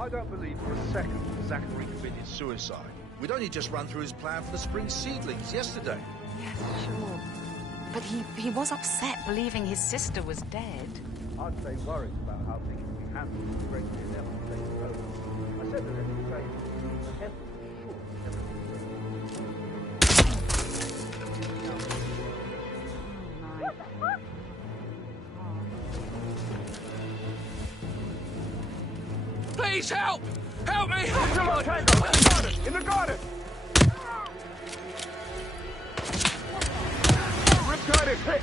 I don't believe for a second Zachary committed suicide. We'd only just run through his plan for the spring seedlings yesterday. Yes, sure. But he was upset believing his sister was dead. I'd say worried about how things will be handled if Greg never takes over. I said the reputation, and Hempel was sure everything was What the fuck? Please help! Help me! In the garden! Riptide is hit!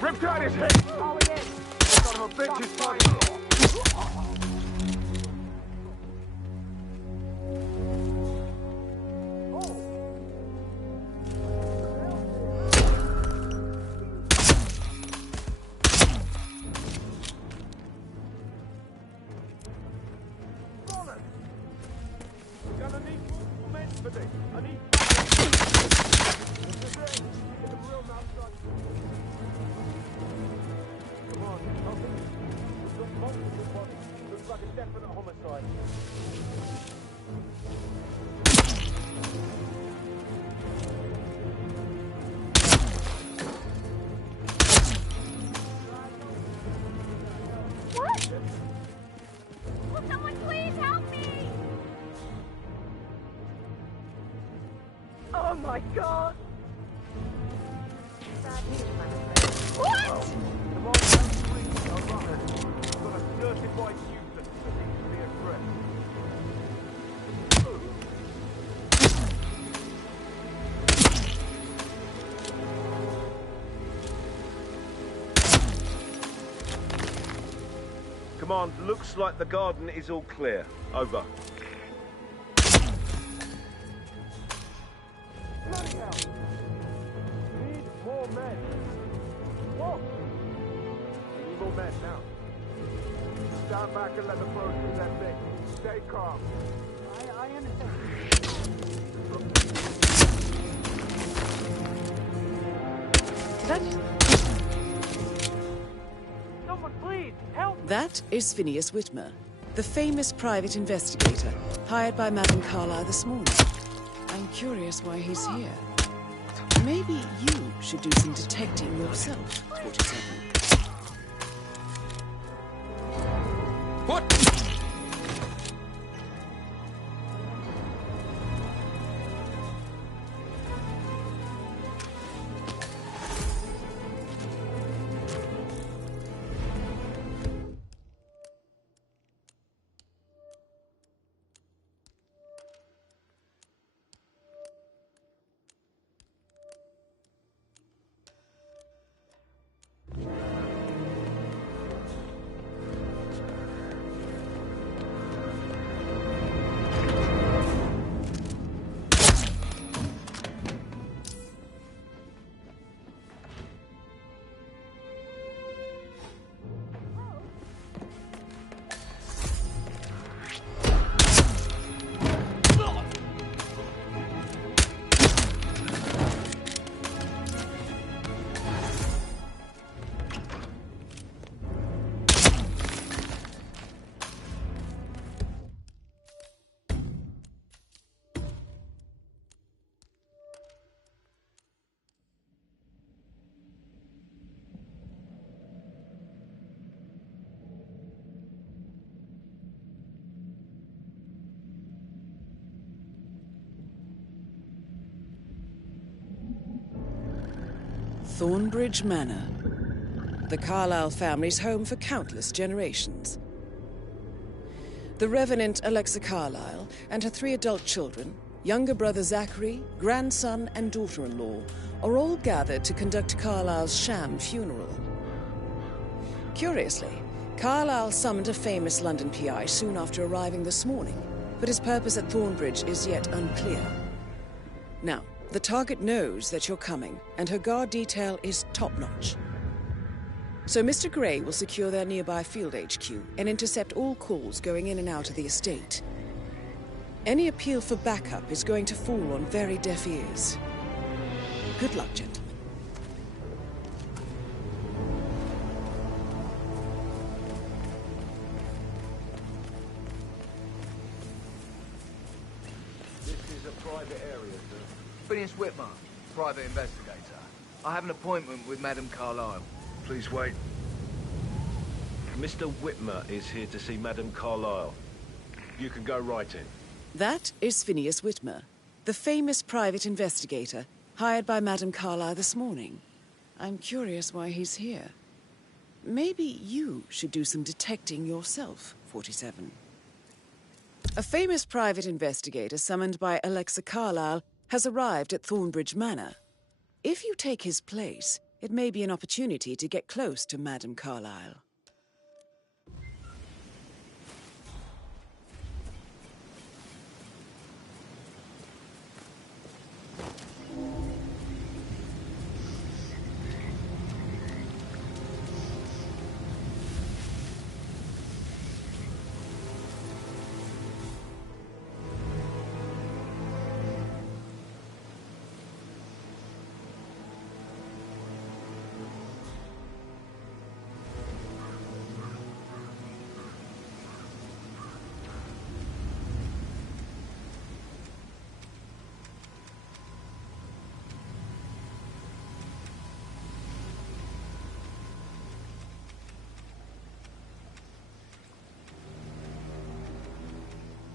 Riptide is hit! Oh, it is. Son of a bitch is fighting! Oh my god! What? Come on, please, I'll run it. I've got a certified nuisance that needs to be addressed. Command, looks like the garden is all clear. Over. Bloody hell! Need more men. What? We need more men now. Stand back and let the pros do their thing. Stay calm. I understand. Someone please, help! That is Phineas Whitmer, the famous private investigator hired by Madame Carlyle this morning. I'm curious why he's here. Maybe you should do some detecting yourself, 47. What? Thornbridge Manor, the Carlyle family's home for countless generations. The Revenant Alexa Carlyle and her 3 adult children, younger brother Zachary, grandson and daughter-in-law, are all gathered to conduct Carlyle's sham funeral. Curiously, Carlyle summoned a famous London PI soon after arriving this morning, but his purpose at Thornbridge is yet unclear. Now, the target knows that you're coming, and her guard detail is top-notch. So Mr. Gray will secure their nearby field HQ and intercept all calls going in and out of the estate. Any appeal for backup is going to fall on very deaf ears. Good luck, gentlemen. private area, sir? Phineas Whitmer, private investigator. I have an appointment with Madame Carlyle. Please wait. Mr. Whitmer is here to see Madame Carlyle. You can go right in. That is Phineas Whitmer, the famous private investigator hired by Madame Carlyle this morning. I'm curious why he's here. Maybe you should do some detecting yourself, 47. A famous private investigator summoned by Alexa Carlyle has arrived at Thornbridge Manor. If you take his place, it may be an opportunity to get close to Madame Carlyle.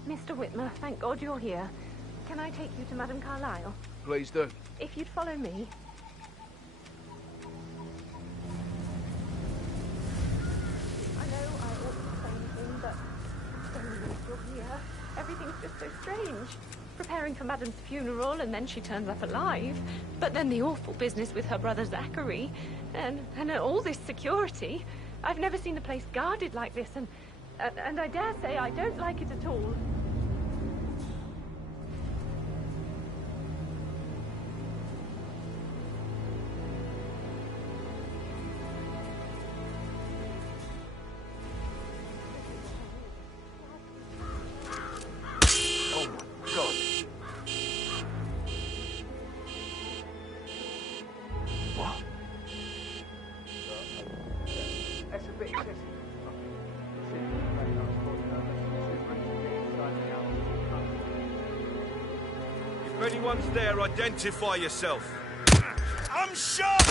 Mr. Whitmer, thank God you're here. Can I take you to Madame Carlyle? Please do. If you'd follow me. I know I ought to say anything, but suddenly you're here. Everything's just so strange. Preparing for Madame's funeral, and then she turns up alive. But then the awful business with her brother Zachary, and all this security. I've never seen a place guarded like this, and I dare say I don't like it at all. Oh my God. What? That's a bit excessive. If anyone's there, identify yourself. I'm shot!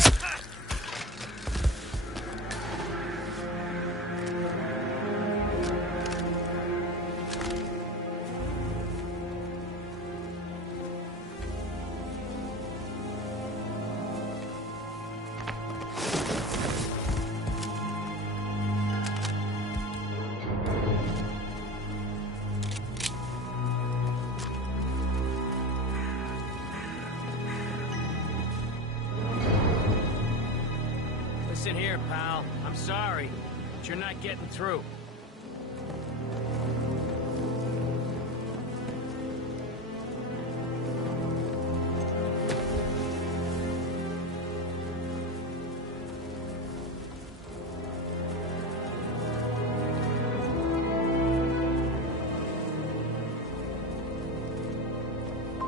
Listen here, pal. I'm sorry, but you're not getting through.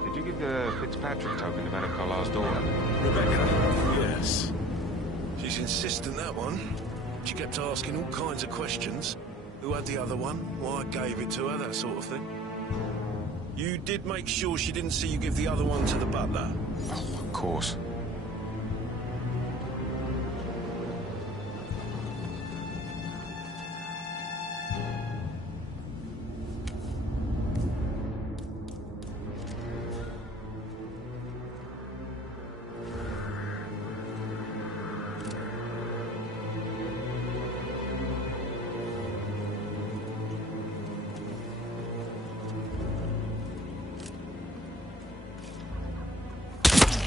Did you give the Fitzpatrick token to Madame Carlyle's daughter? Rebecca, yes. She's insistent, that one. She kept asking all kinds of questions. Who had the other one? Why I gave it to her, that sort of thing. You did make sure she didn't see you give the other one to the butler? Oh, of course.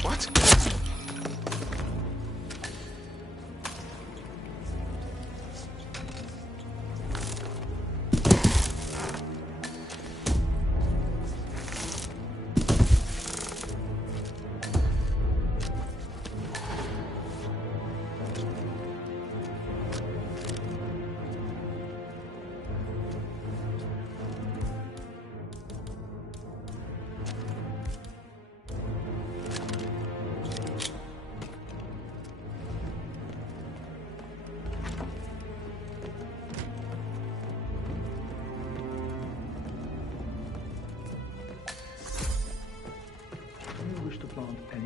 What?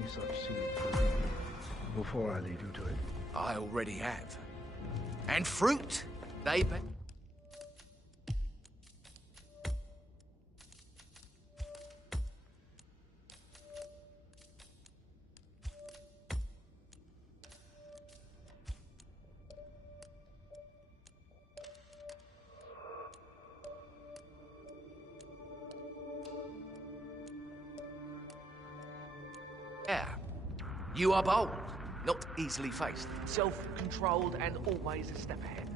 such seed for me before I leave you to it. I already have. And fruit, they be. Yeah. You are bold, not easily faced, self-controlled and always a step ahead.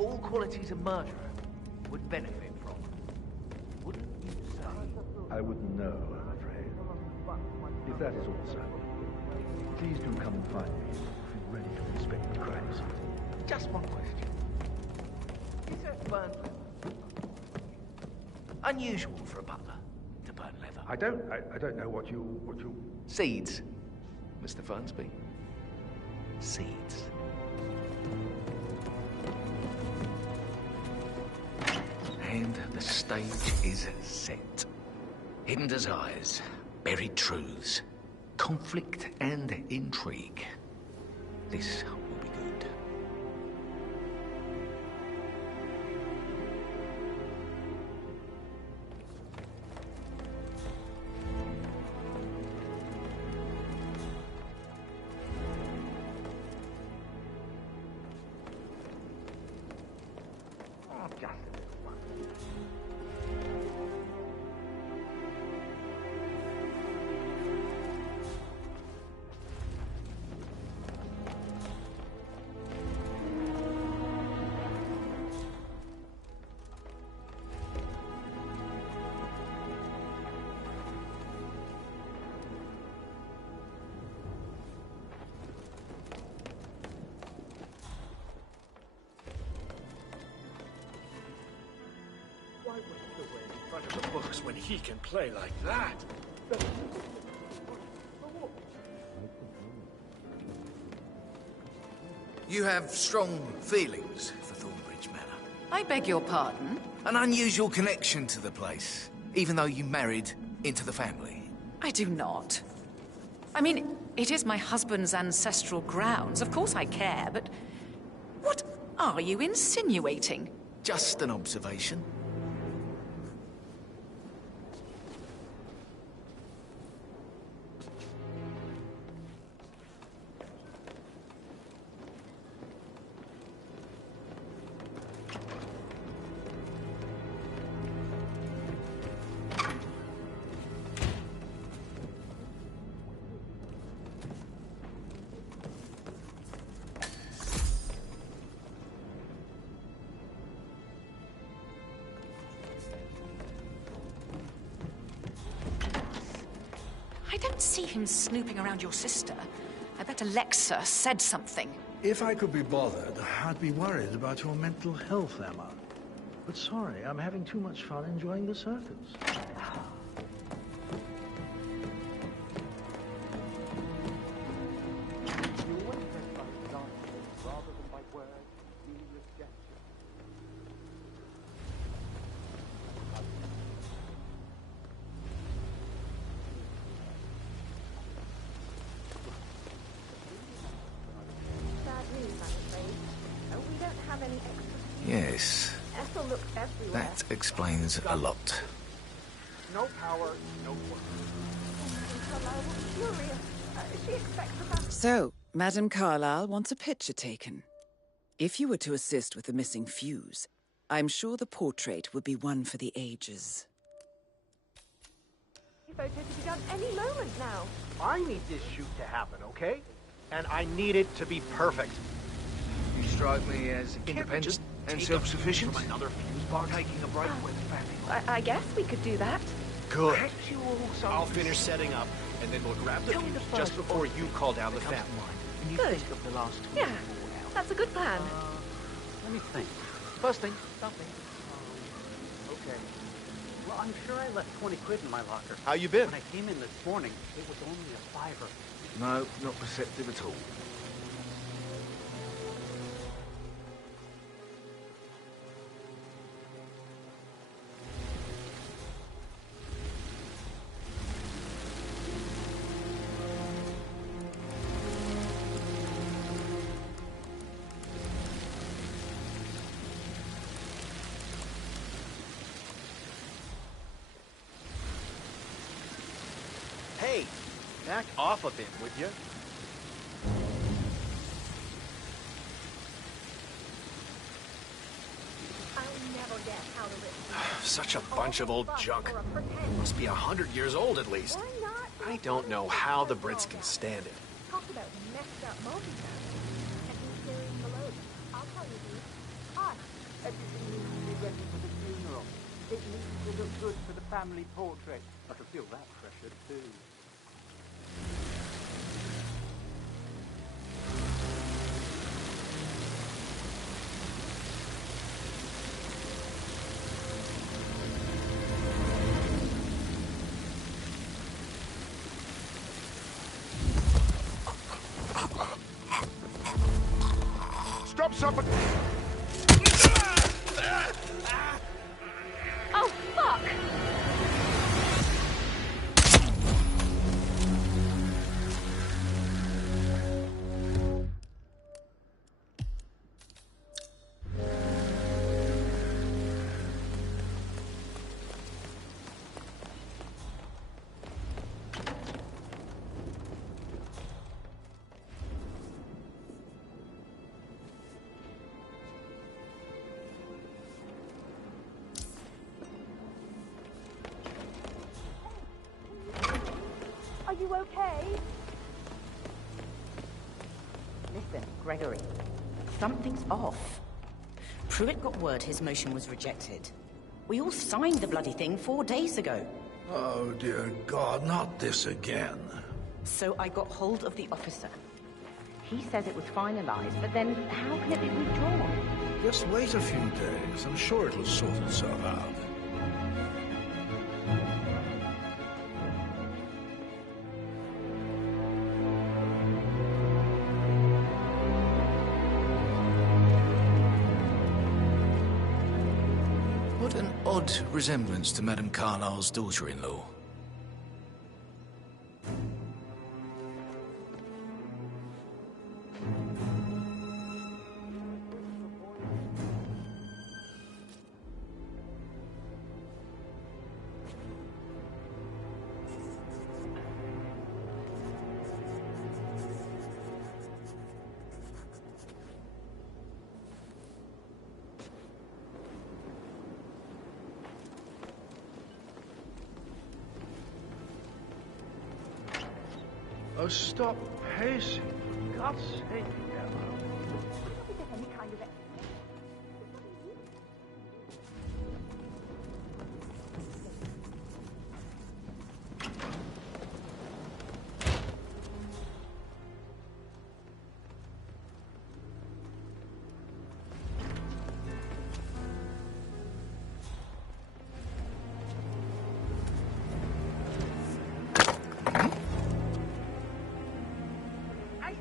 All qualities a murderer would benefit from. Wouldn't you say? I wouldn't know, I'm afraid. If that is all, sir, please do come and find me if you're ready to inspect the crime scene. Just one question. Is it burnt leather unusual for a butler to burn leather? I don't know what you... Seeds, Mr. Fernsby. Seeds. And the stage is set. Hidden desires, buried truths, conflict and intrigue. This will be good. Why wouldn't the way in front of the books when he can play like that? You have strong feelings for Thornbridge Manor. I beg your pardon? An unusual connection to the place, even though you married into the family. I do not. I mean, it is my husband's ancestral grounds. Of course I care, but what are you insinuating? Just an observation. I don't see him snooping around your sister. I bet Alexa said something. If I could be bothered, I'd be worried about your mental health, Emma. But sorry, I'm having too much fun enjoying the circus. Yes. Ethel looked everywhere. That explains a lot. No power, no work. Carlyle was furious. She expects the family. So, Madame Carlyle wants a picture taken. If you were to assist with the missing fuse, I'm sure the portrait would be one for the ages. Photo to be done any moment now. I need this shoot to happen, okay? And I need it to be perfect. You strike me as independent and self-sufficient. From another fuse box. Taking a break with family. I guess we could do that. Good. Perhaps you also... I'll finish setting up, and then we'll grab the fuse just before you call down the family. Good. Yeah, that's a good plan. Let me think. First thing, something. Okay. Well, I'm sure I left 20 quid in my locker. How you been? When I came in this morning, it was only a $5. No, not perceptive at all. Back off of him, would you? I'll never get how the rich Such a bunch of old junk. Must be 100 years old at least. I don't know how the Brits can stand it. talk about messed up multitasking. And who's carrying the load? I'll tell you who. Us. Everything needs to be ready for the funeral. It needs to look good for the family portrait. I can feel that pressure too. Stop somebody! Oh, fuck! Are you okay? Listen, Gregory. Something's off. Pruitt got word his motion was rejected. We all signed the bloody thing 4 days ago. Oh, dear God, not this again. So I got hold of the officer. He says it was finalized, but then how can it be withdrawn? Just wait a few days. I'm sure it'll sort itself out. What an odd resemblance to Madame Carlyle's daughter-in-law. Oh, stop pacing, for God's sake, Emma. Any kind of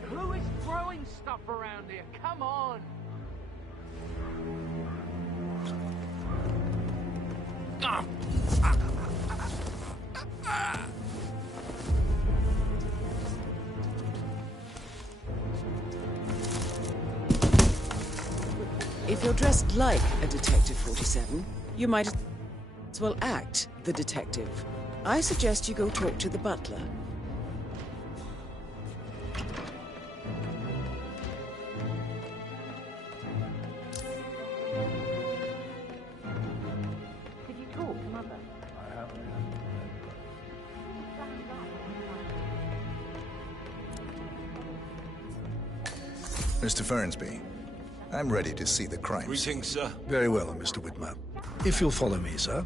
Who is throwing stuff around here? Come on! If you're dressed like a Detective 47, you might as well act the detective. I suggest you go talk to the butler. Did you talk to Mother? I haven't. Mr. Fernsby, I'm ready to see the crime. Greetings, sir. Very well, Mr. Whitmer. If you'll follow me, sir.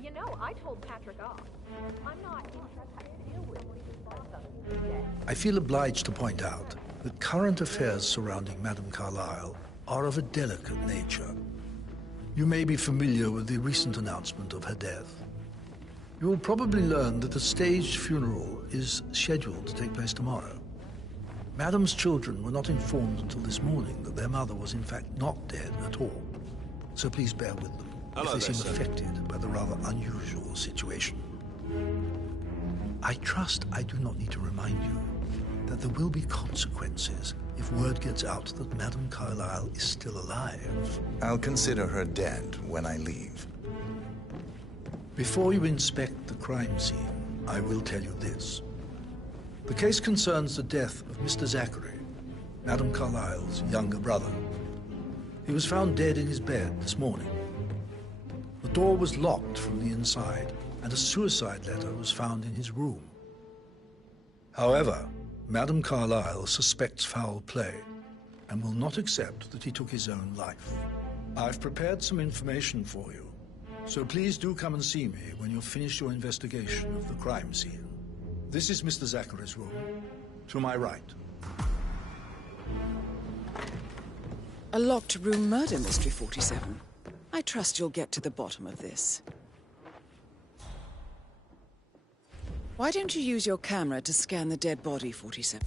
You know, I told Patrick off. I'm not interested to deal with his father. I feel obliged to point out that current affairs surrounding Madame Carlyle are of a delicate nature. You may be familiar with the recent announcement of her death. You will probably learn that a staged funeral is scheduled to take place tomorrow. Madame's children were not informed until this morning that their mother was in fact not dead at all. So please bear with them Hello if they there, seem sir. affected by the rather unusual situation. I trust I do not need to remind you that there will be consequences if word gets out that Madame Carlyle is still alive. I'll consider her dead when I leave. Before you inspect the crime scene, I will tell you this. The case concerns the death of Mr. Zachary, Madame Carlyle's younger brother. He was found dead in his bed this morning. The door was locked from the inside, and a suicide letter was found in his room. However, Madame Carlyle suspects foul play and will not accept that he took his own life. I've prepared some information for you, so please do come and see me when you've finished your investigation of the crime scene. This is Mr. Zachary's room, to my right. A locked room murder mystery, 47. I trust you'll get to the bottom of this. Why don't you use your camera to scan the dead body, 47?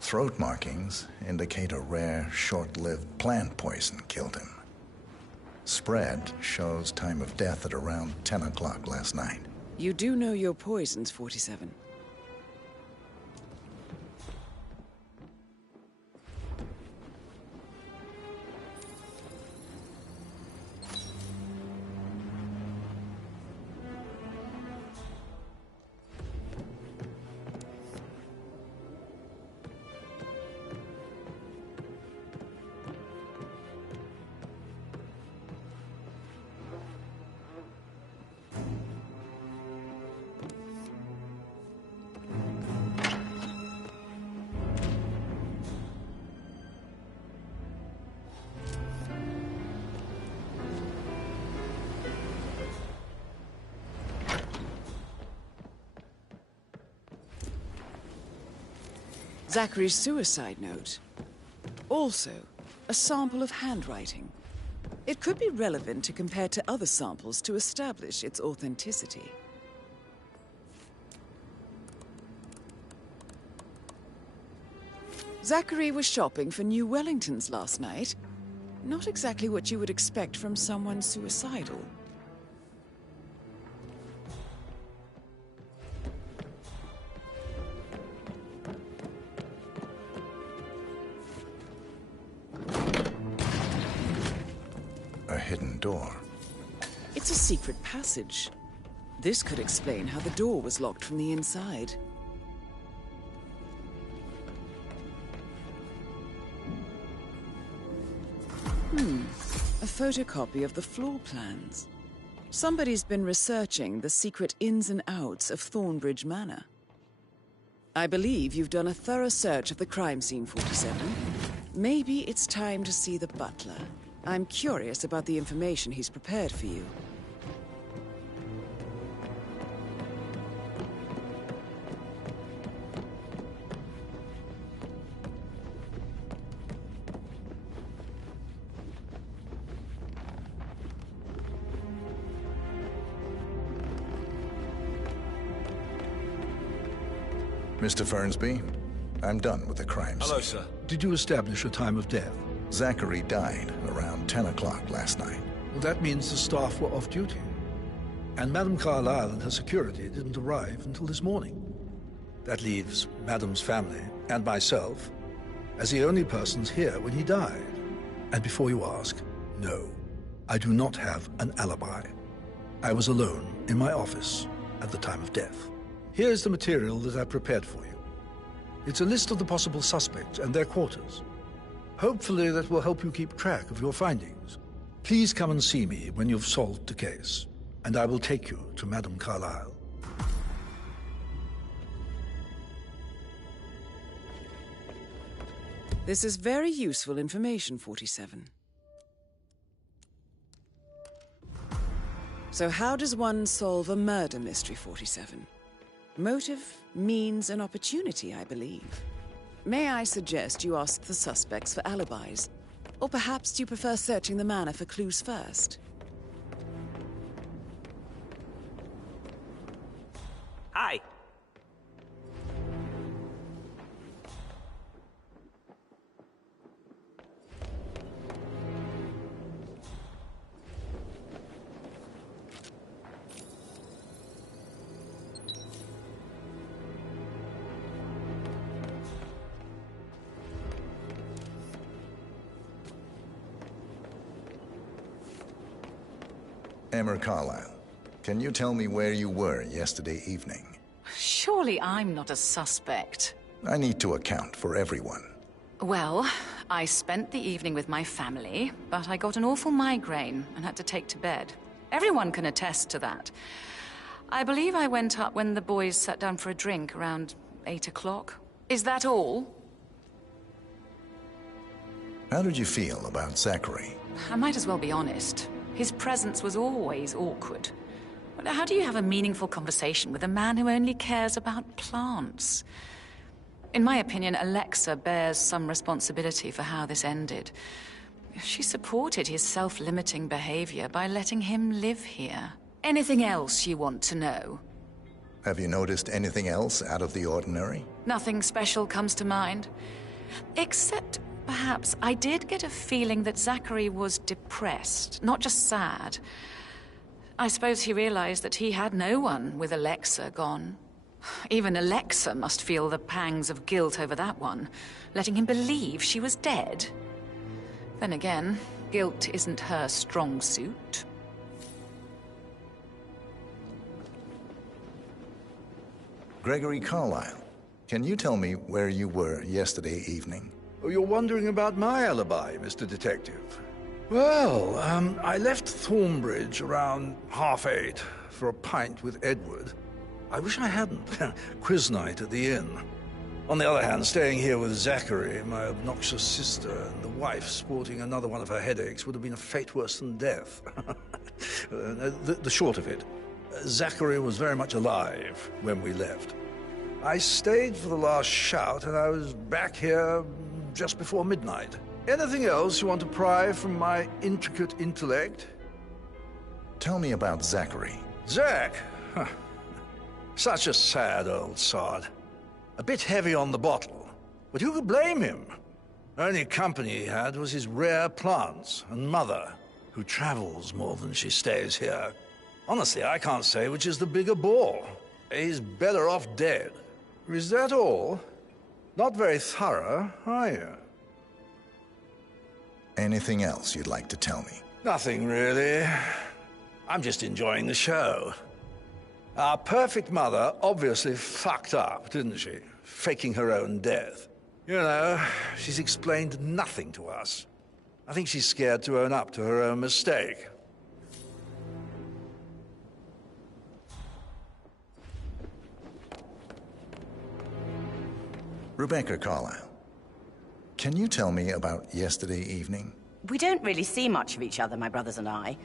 Throat markings indicate a rare, short-lived plant poison killed him. Spread shows time of death at around 10 o'clock last night. You do know your poisons, 47. Zachary's suicide note. Also, a sample of handwriting. It could be relevant to compare to other samples to establish its authenticity. Zachary was shopping for new Wellingtons last night. Not exactly what you would expect from someone suicidal. A hidden door. It's a secret passage. This could explain how the door was locked from the inside. A photocopy of the floor plans. Somebody's been researching the secret ins and outs of Thornbridge Manor. I believe you've done a thorough search of the crime scene, 47. Maybe it's time to see the butler. I'm curious about the information he's prepared for you. Mr. Fernsby, I'm done with the crime scene. Hello, sir. Did you establish a time of death? Zachary died around 10 o'clock last night. Well, that means the staff were off duty. And Madame Carlyle and her security didn't arrive until this morning. That leaves Madame's family and myself as the only persons here when he died. And before you ask, no, I do not have an alibi. I was alone in my office at the time of death. Here's the material that I prepared for you. It's a list of the possible suspects and their quarters. Hopefully that will help you keep track of your findings. Please come and see me when you've solved the case, and I will take you to Madame Carlyle. This is very useful information, 47. So how does one solve a murder mystery, 47? Motive, means, and opportunity, I believe. May I suggest you ask the suspects for alibis? Or perhaps do you prefer searching the manor for clues first? Hi. Emma Carlyle, can you tell me where you were yesterday evening? Surely I'm not a suspect. I need to account for everyone. Well, I spent the evening with my family, but I got an awful migraine and had to take to bed. Everyone can attest to that. I believe I went up when the boys sat down for a drink around 8 o'clock. Is that all? How did you feel about Zachary? I might as well be honest. His presence was always awkward. But how do you have a meaningful conversation with a man who only cares about plants? In my opinion, Alexa bears some responsibility for how this ended. She supported his self-limiting behavior by letting him live here. Anything else you want to know? Have you noticed anything else out of the ordinary? Nothing special comes to mind. Except, perhaps, I did get a feeling that Zachary was depressed, not just sad. I suppose he realized that he had no one with Alexa gone. Even Alexa must feel the pangs of guilt over that one, letting him believe she was dead. Then again, guilt isn't her strong suit. Gregory Carlyle, can you tell me where you were yesterday evening? Oh, you're wondering about my alibi, Mr. Detective. Well, I left Thornbridge around 8:30 for a pint with Edward. I wish I hadn't. Quiz night at the inn. On the other hand, staying here with Zachary, my obnoxious sister, and the wife sporting another one of her headaches would have been a fate worse than death. The short of it, Zachary was very much alive when we left. I stayed for the last shout, and I was back here just before midnight. Anything else you want to pry from my intricate intellect? Tell me about Zachary. Zach? Huh. Such a sad old sod. A bit heavy on the bottle, but who could blame him? Only company he had was his rare plants and mother, who travels more than she stays here. Honestly, I can't say which is the bigger bore. He's better off dead. Is that all? Not very thorough, are you? Anything else you'd like to tell me? Nothing, really. I'm just enjoying the show. Our perfect mother obviously fucked up, didn't she? Faking her own death. You know, she's explained nothing to us. I think she's scared to own up to her own mistake. Rebecca Carlyle, can you tell me about yesterday evening? We don't really see much of each other, my brothers and I.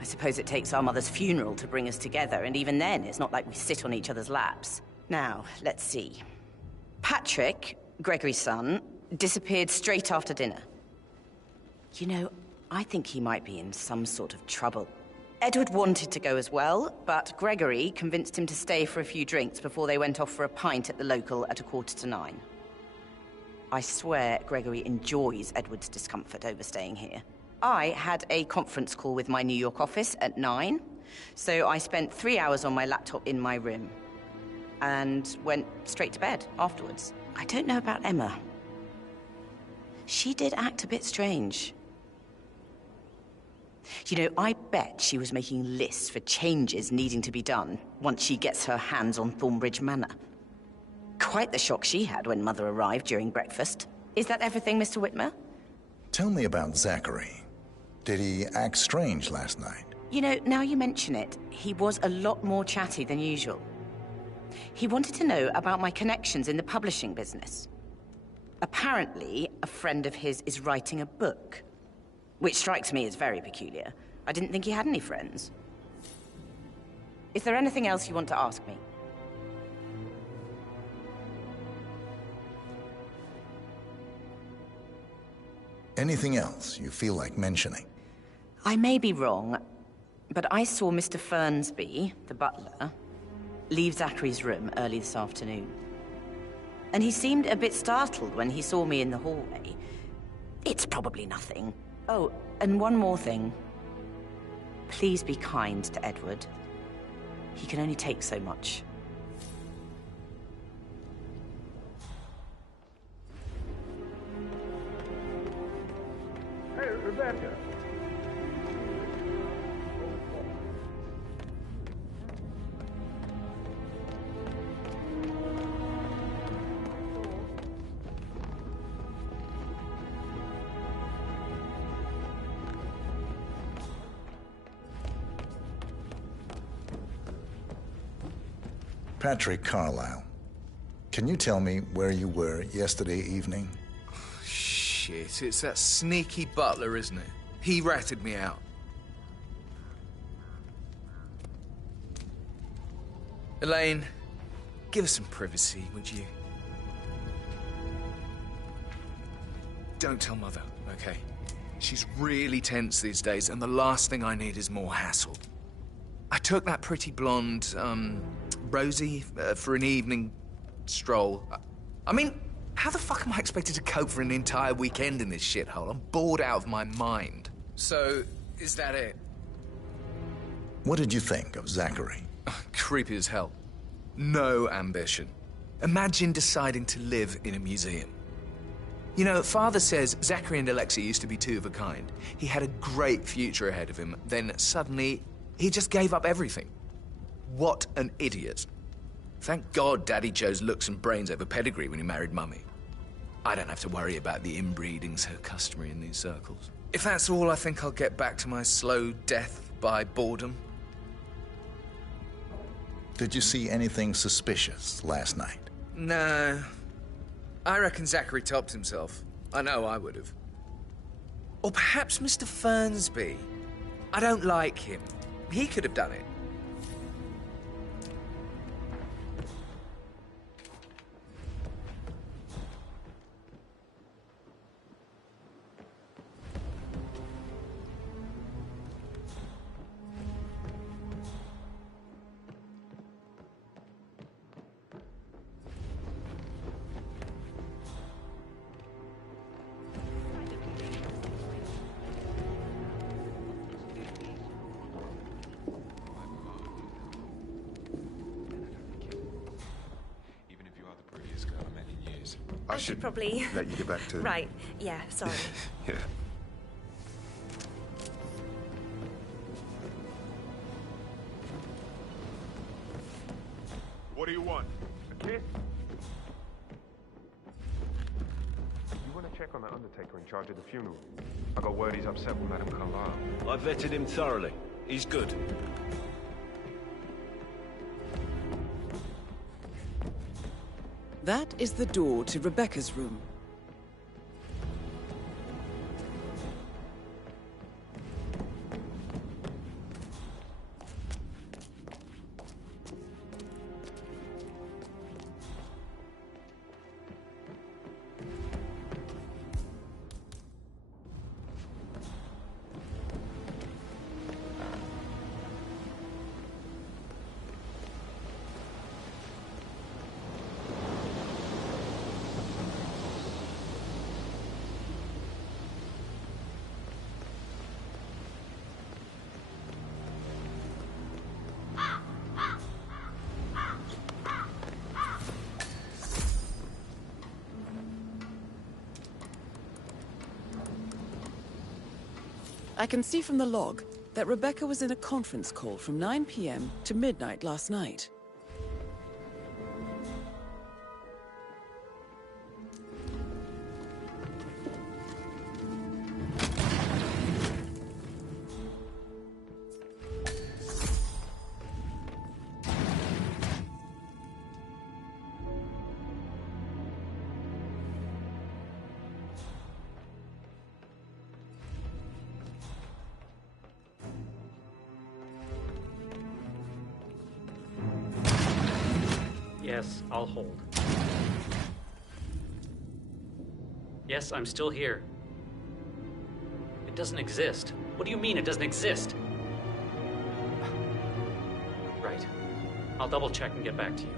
I suppose it takes our mother's funeral to bring us together, and even then, it's not like we sit on each other's laps. Now, let's see. Patrick, Gregory's son, disappeared straight after dinner. You know, I think he might be in some sort of trouble. Edward wanted to go as well, but Gregory convinced him to stay for a few drinks before they went off for a pint at the local at 9:15. I swear Gregory enjoys Edward's discomfort over staying here. I had a conference call with my New York office at 9, so I spent 3 hours on my laptop in my room and went straight to bed afterwards. I don't know about Emma. She did act a bit strange. You know, I bet she was making lists for changes needing to be done once she gets her hands on Thornbridge Manor. Quite the shock she had when Mother arrived during breakfast. Is that everything, Mr. Whitmer? Tell me about Zachary. Did he act strange last night? You know, now you mention it, he was a lot more chatty than usual. He wanted to know about my connections in the publishing business. Apparently, a friend of his is writing a book, which strikes me as very peculiar. I didn't think he had any friends. Is there anything else you want to ask me? Anything else you feel like mentioning? I may be wrong, but I saw Mr. Fernsby, the butler, leave Zachary's room early this afternoon. And he seemed a bit startled when he saw me in the hallway. It's probably nothing. Oh, and one more thing. Please be kind to Edward. He can only take so much. Hey, Rebecca. Patrick Carlyle, can you tell me where you were yesterday evening? Shit, it's that sneaky butler, isn't it? He ratted me out. Elaine, give us some privacy, would you? Don't tell Mother, okay? She's really tense these days, and the last thing I need is more hassle. I took that pretty blonde, Rosie, for an evening stroll. I mean, how the fuck am I expected to cope for an entire weekend in this shithole? I'm bored out of my mind. So, is that it? What did you think of Zachary? Creepy as hell. No ambition. Imagine deciding to live in a museum. You know, Father says Zachary and Alexei used to be two of a kind. He had a great future ahead of him, then suddenly, he just gave up everything. What an idiot. Thank God Daddy Joe's looks and brains over pedigree when he married Mummy. I don't have to worry about the inbreeding so customary in these circles. If that's all, I think I'll get back to my slow death by boredom. Did you see anything suspicious last night? No. I reckon Zachary topped himself. I know I would have. Or perhaps Mr. Fernsby. I don't like him. He could have done it. I should probably let you get back to... Right, yeah, sorry. Yeah. What do you want? A kiss? You want to check on that undertaker in charge of the funeral? I got word he's upset with Madame Carlyle. I vetted him thoroughly. He's good. That is the door to Rebecca's room. I can see from the log that Rebecca was in a conference call from 9 p.m. to midnight last night. Yes, I'll hold. Yes, I'm still here. It doesn't exist. What do you mean it doesn't exist? Right. I'll double check and get back to you.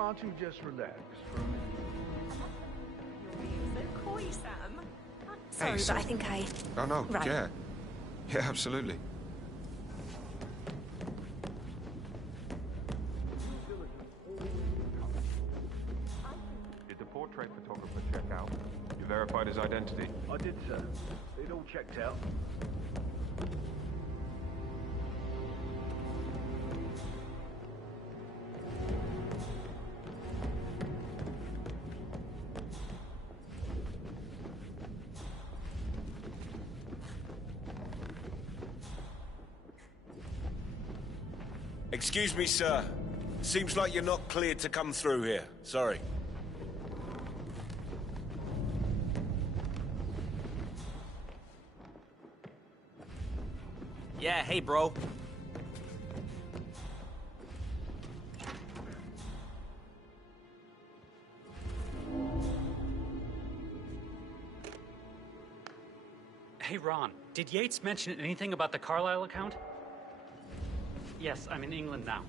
can't you just relax for a minute? You're being so coy, Sam. Sorry, but I think I... Oh, no, Right. yeah. Yeah, absolutely. Did the portrait photographer check out? You verified his identity? I did, sir. It all checked out. Excuse me, sir. Seems like you're not cleared to come through here. Sorry. Yeah, hey, bro. Hey, Ron, did Yates mention anything about the Carlisle account? Yes, I'm in England now.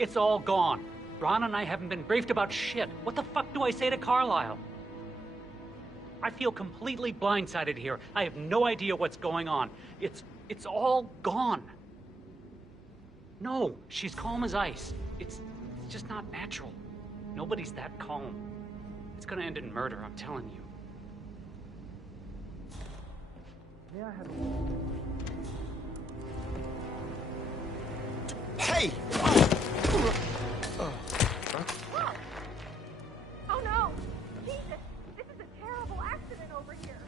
It's all gone. Ron and I haven't been briefed about shit. What the fuck do I say to Carlisle? I feel completely blindsided here. I have no idea what's going on. It's all gone. No, she's calm as ice. It's just not natural. Nobody's that calm. It's gonna end in murder, I'm telling you. May I have Hey! Oh no! Jesus! This is a terrible accident over here!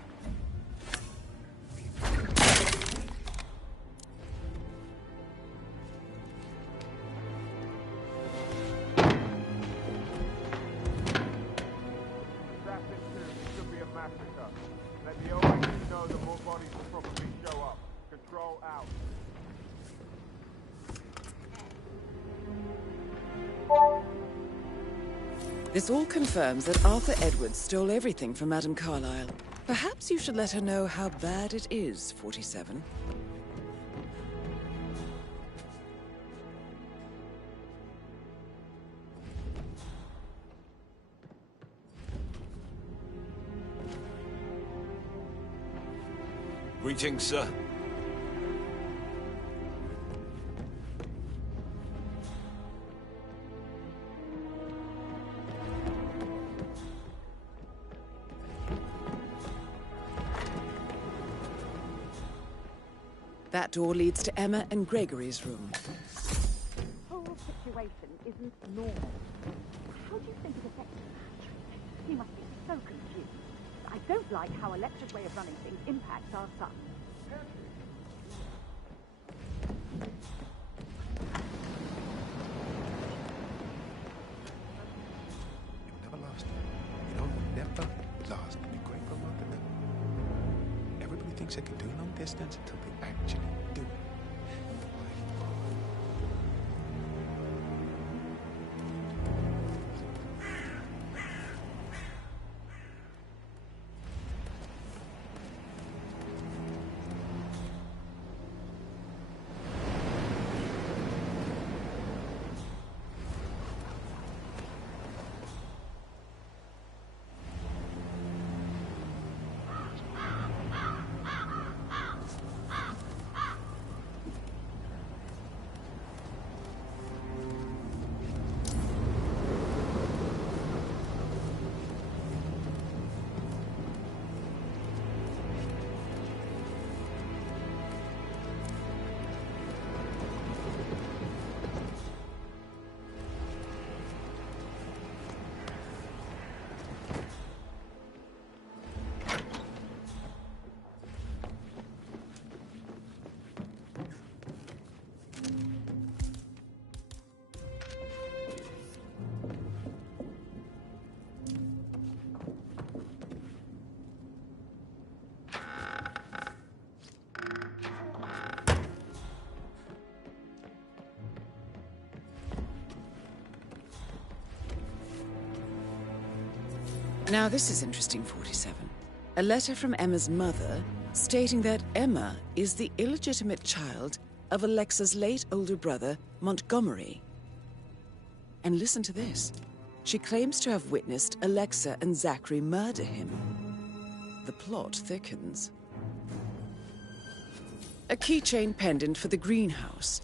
That's it too. It could be a massacre. Let the OIG know that more bodies will probably show up. Control out. This all confirms that Arthur Edwards stole everything from Madame Carlisle. Perhaps you should let her know how bad it is, 47. Greetings, sir. That door leads to Emma and Gregory's room. The whole situation isn't normal. How do you think it affected Patrick? He must be so confused. I don't like how Electra's way of running things impacts our son. Never lost. You know, never lost. Be grateful about that. Everybody thinks they can do long distance until they actually do it. Now this is interesting, 47. A letter from Emma's mother stating that Emma is the illegitimate child of Alexa's late older brother, Montgomery. And listen to this. She claims to have witnessed Alexa and Zachary murder him. The plot thickens. A keychain pendant for the greenhouse.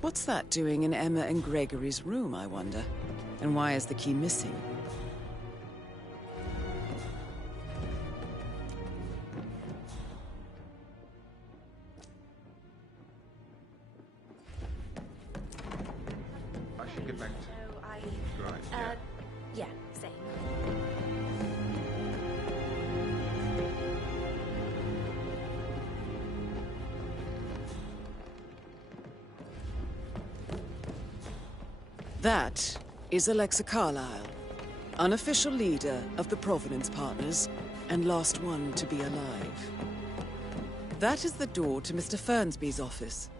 What's that doing in Emma and Gregory's room, I wonder? And why is the key missing? I should get back to... No, I... Right, yeah, same. That is Alexa Carlyle, unofficial leader of the Provenance Partners, and last one to be alive. That is the door to Mr. Fernsby's office.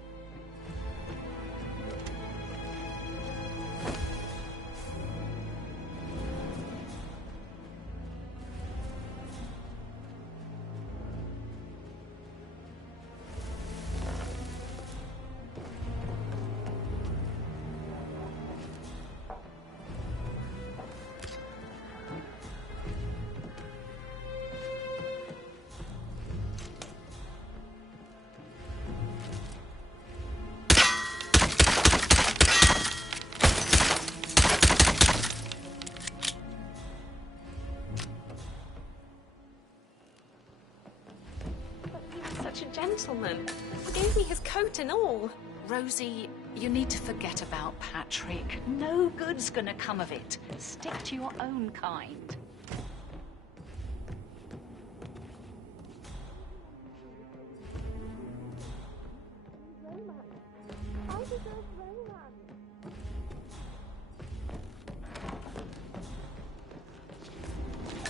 Such a gentleman. Gave me his coat and all. Rosie, you need to forget about Patrick. No good's gonna come of it. Stick to your own kind.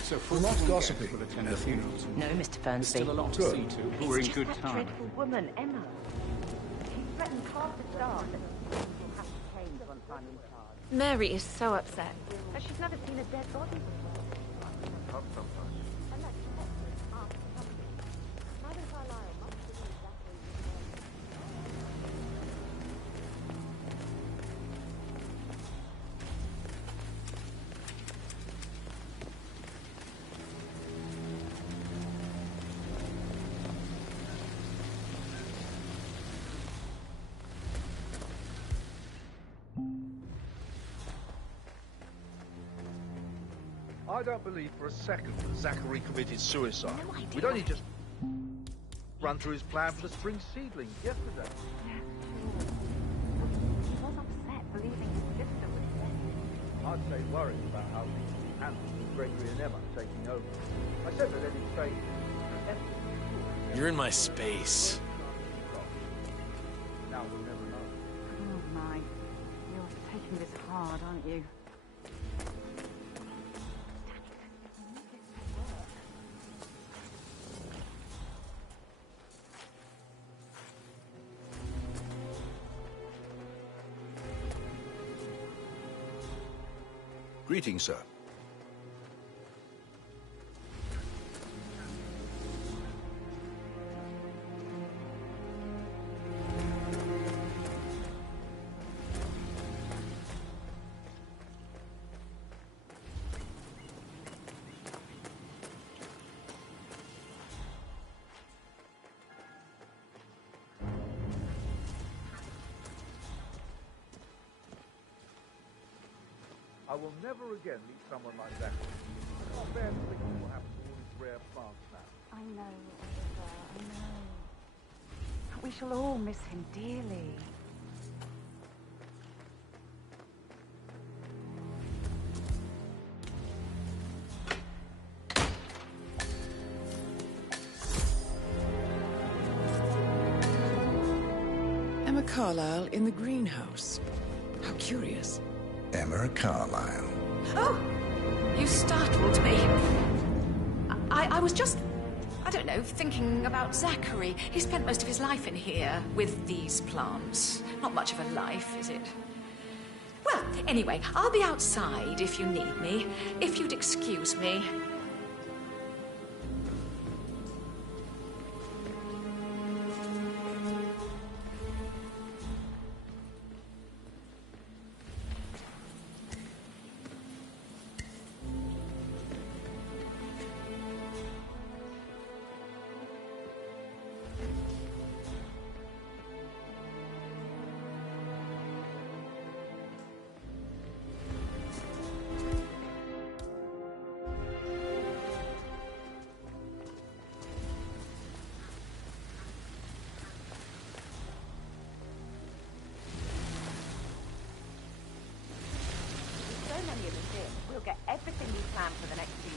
So We're not gossiping. will attend the funerals. No, Mr. Fernsby. Still a lot to see to. Who are in good That time. dreadful woman, Emma. She threatened half the staff that will have to change once I'm in charge. Mary is so upset. And she's never seen a dead body before. And that's after something. Madam Carlyle must believe Zachary was I don't believe for a second that Zachary committed suicide. We'd only just run through his plan for the spring seedlings yesterday. She was upset believing his sister was dead. I'd say worried about how things will be handled with Gregory and Emma taking over. I said that any stay. You're in my space. Now we'll never know. Oh my. You're taking this hard, aren't you? Greetings, sir. I will never again meet someone like Zachary. It's not fair to think what will happen to all these rare plants now. I know, Oliver, I know. We shall all miss him dearly. Emma Carlyle in the greenhouse. How curious. Emma Carlyle. Oh! You startled me. I was just, I don't know, thinking about Zachary. He spent most of his life in here with these plants. Not much of a life, is it? Well, anyway, I'll be outside if you need me. If you'd excuse me.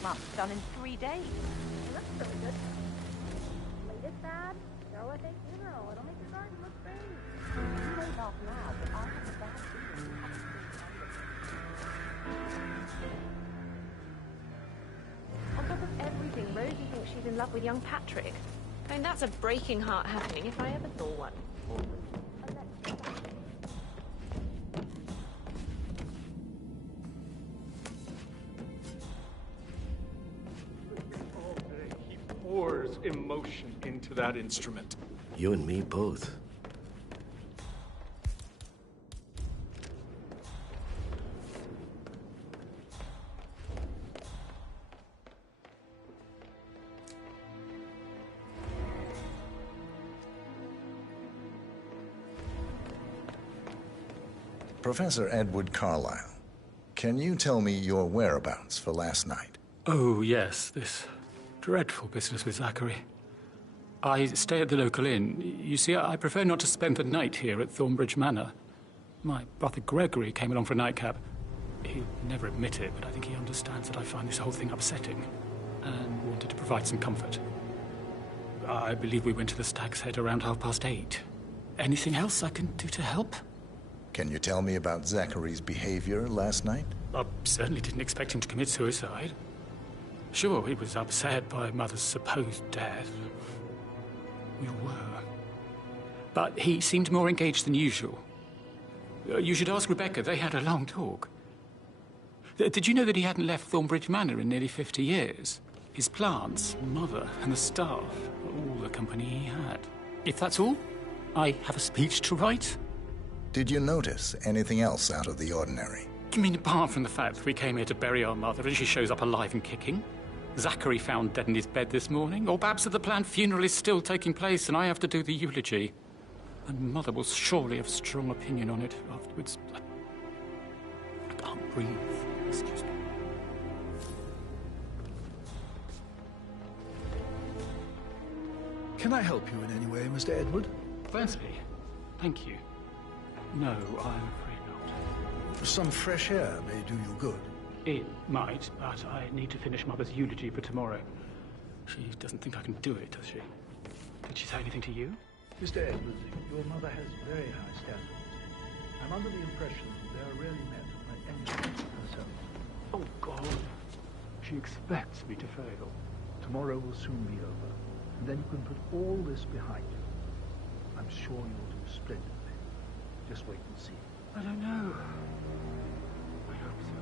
months done in 3 days. It looks really good. Latest ad, show a fake funeral. It'll make your garden look great. You may laugh now, but I have a bad feeling. On top of everything, Rosie thinks she's in love with young Patrick. I mean, that's a breaking heart happening if I ever saw one. He pours emotion into that instrument. You and me both. Professor Edward Carlyle, can you tell me your whereabouts for last night? Oh, yes, this dreadful business with Zachary. I stay at the local inn. You see, I prefer not to spend the night here at Thornbridge Manor. My brother Gregory came along for a nightcap. He'd never admit it, but I think he understands that I find this whole thing upsetting and wanted to provide some comfort. I believe we went to the Stag's Head around 8:30. Anything else I can do to help? Can you tell me about Zachary's behavior last night? I certainly didn't expect him to commit suicide. Sure, he was upset by Mother's supposed death. We were. But he seemed more engaged than usual. You should ask Rebecca. They had a long talk. Did you know that he hadn't left Thornbridge Manor in nearly 50 years? His plants, Mother, and the staff, all the company he had. If that's all, I have a speech to write. Did you notice anything else out of the ordinary? You mean apart from the fact that we came here to bury our mother and she shows up alive and kicking? Zachary found dead in his bed this morning? Or perhaps that the planned funeral is still taking place and I have to do the eulogy? And Mother will surely have a strong opinion on it afterwards. I can't breathe. Excuse me. Can I help you in any way, Mr. Edward? Firstly, thank you. No, I'm afraid not. Some fresh air may do you good. It might, but I need to finish Mother's eulogy for tomorrow. She doesn't think I can do it, does she? Did she say anything to you? Mr. Edward, your mother has very high standards. I'm under the impression they are rarely met by anyone herself. Oh, God. She expects me to fail. Tomorrow will soon be over, and then you can put all this behind you. I'm sure you'll do splendidly. Just wait and see. I don't know. I hope so.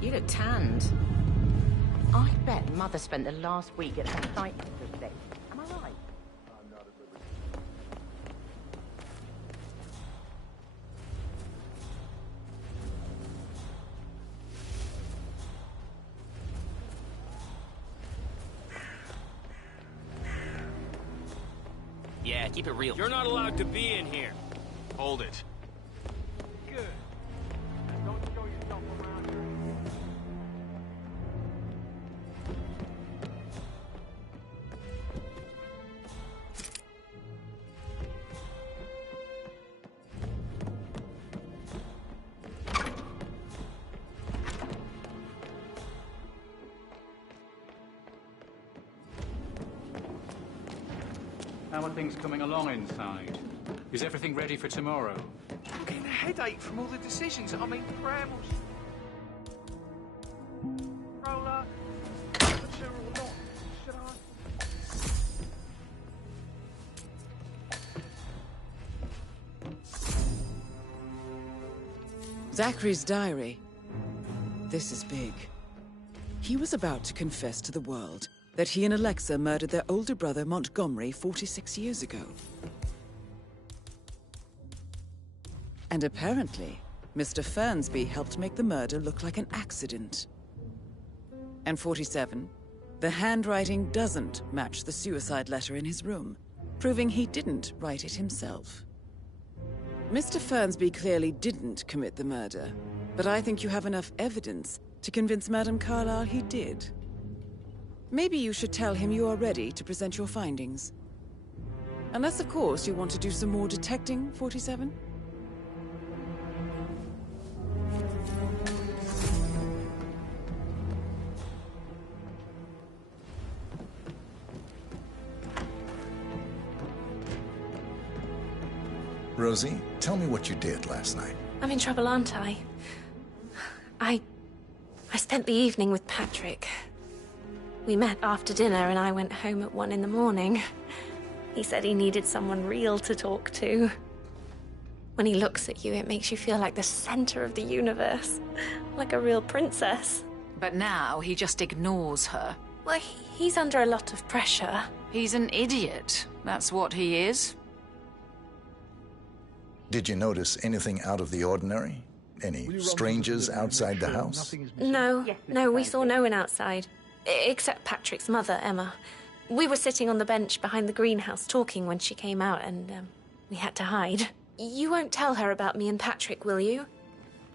You look tanned. I bet Mother spent the last week at her site today. Am I right? I'm not at liberty. Yeah, keep it real. You're not allowed to be in here. Hold it. Good. And don't show yourself around here. How are things coming along inside? Is everything ready for tomorrow? I'm getting a headache from all the decisions. I mean, Graham was... Roller. Mature or not? Should I? Zachary's diary. This is big. He was about to confess to the world that he and Alexa murdered their older brother Montgomery 46 years ago. And apparently, Mr. Fernsby helped make the murder look like an accident. And 47, the handwriting doesn't match the suicide letter in his room, proving he didn't write it himself. Mr. Fernsby clearly didn't commit the murder, but I think you have enough evidence to convince Madame Carlyle he did. Maybe you should tell him you are ready to present your findings. Unless, of course, you want to do some more detecting, 47? Rosie, tell me what you did last night. I'm in trouble, aren't I? I spent the evening with Patrick. We met after dinner and I went home at 1 in the morning. He said he needed someone real to talk to. When he looks at you, it makes you feel like the center of the universe. Like a real princess. But now he just ignores her. Well, he's under a lot of pressure. He's an idiot. That's what he is. Did you notice anything out of the ordinary? Any strangers outside the house? No, we saw no one outside. Except Patrick's mother, Emma. We were sitting on the bench behind the greenhouse talking when she came out, and we had to hide. You won't tell her about me and Patrick, will you?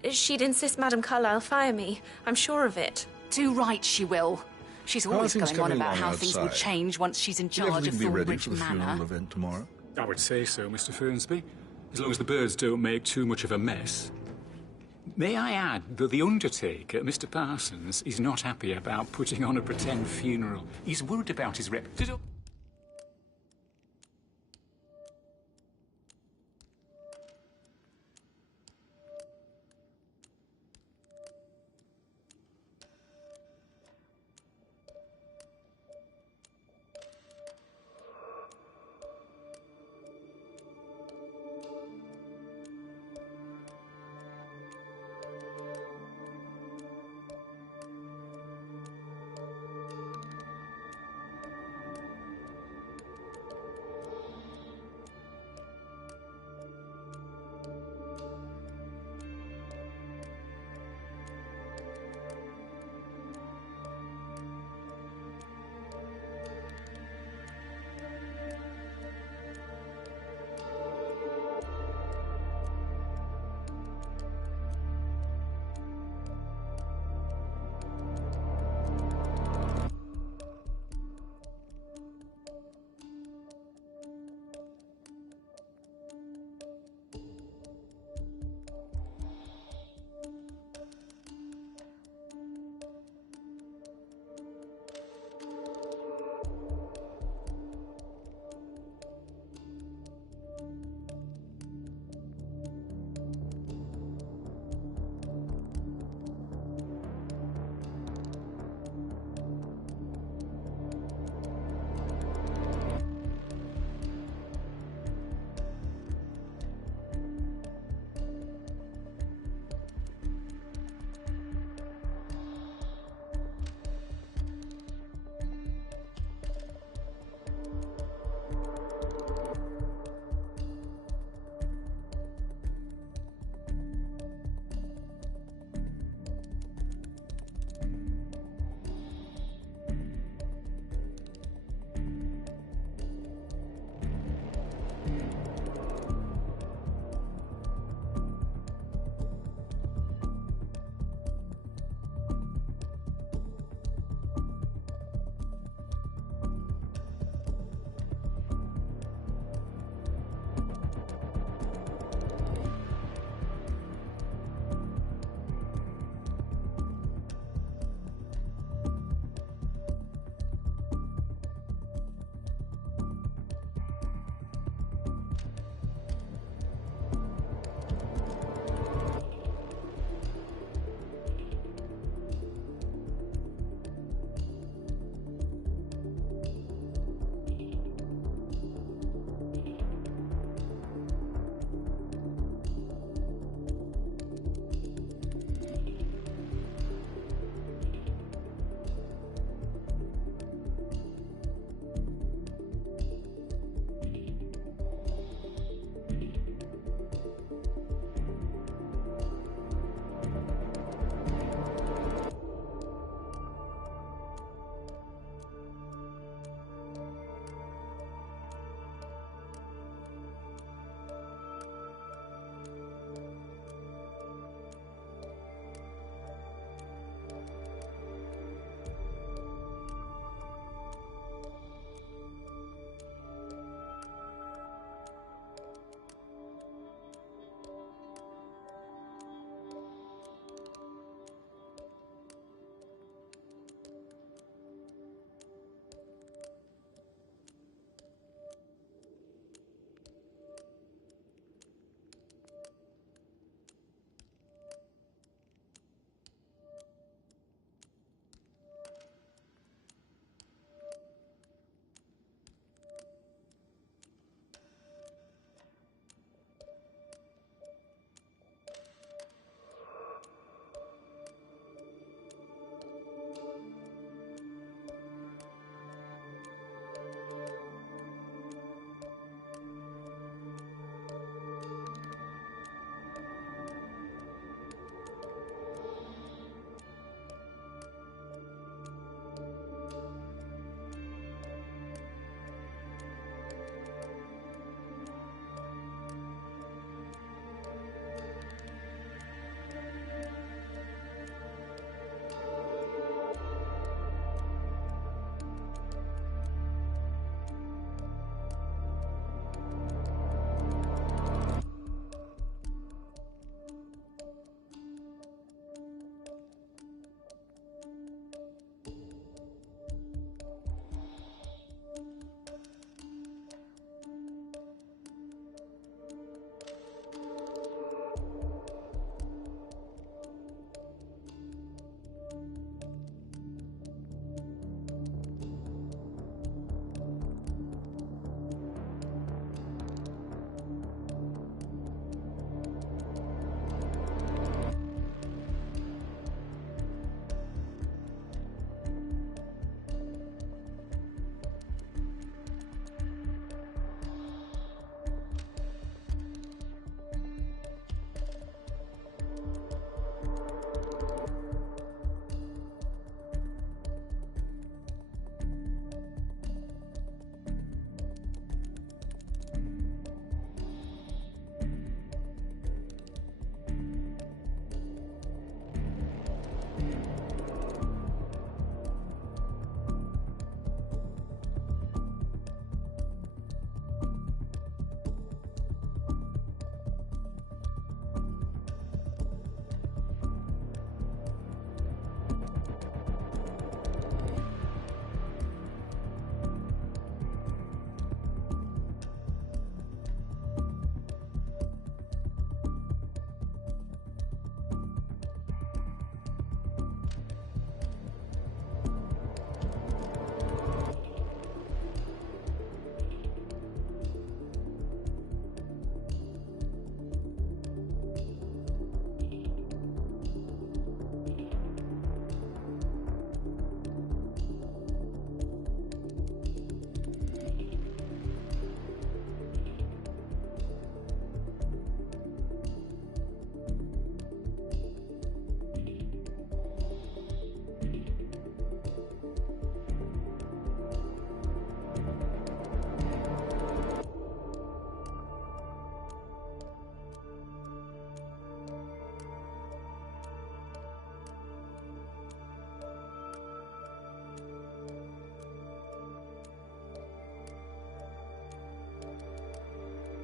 She'd insist Madame Carlyle fire me. I'm sure of it. Too right she will. She's always going on about how things will change once she's in charge of be ready Thornbridge for the funeral Manor. event tomorrow? I would say so, Mr. Fernsby. As long as the birds don't make too much of a mess. May I add that the undertaker, Mr. Parsons, is not happy about putting on a pretend funeral. He's worried about his reputation.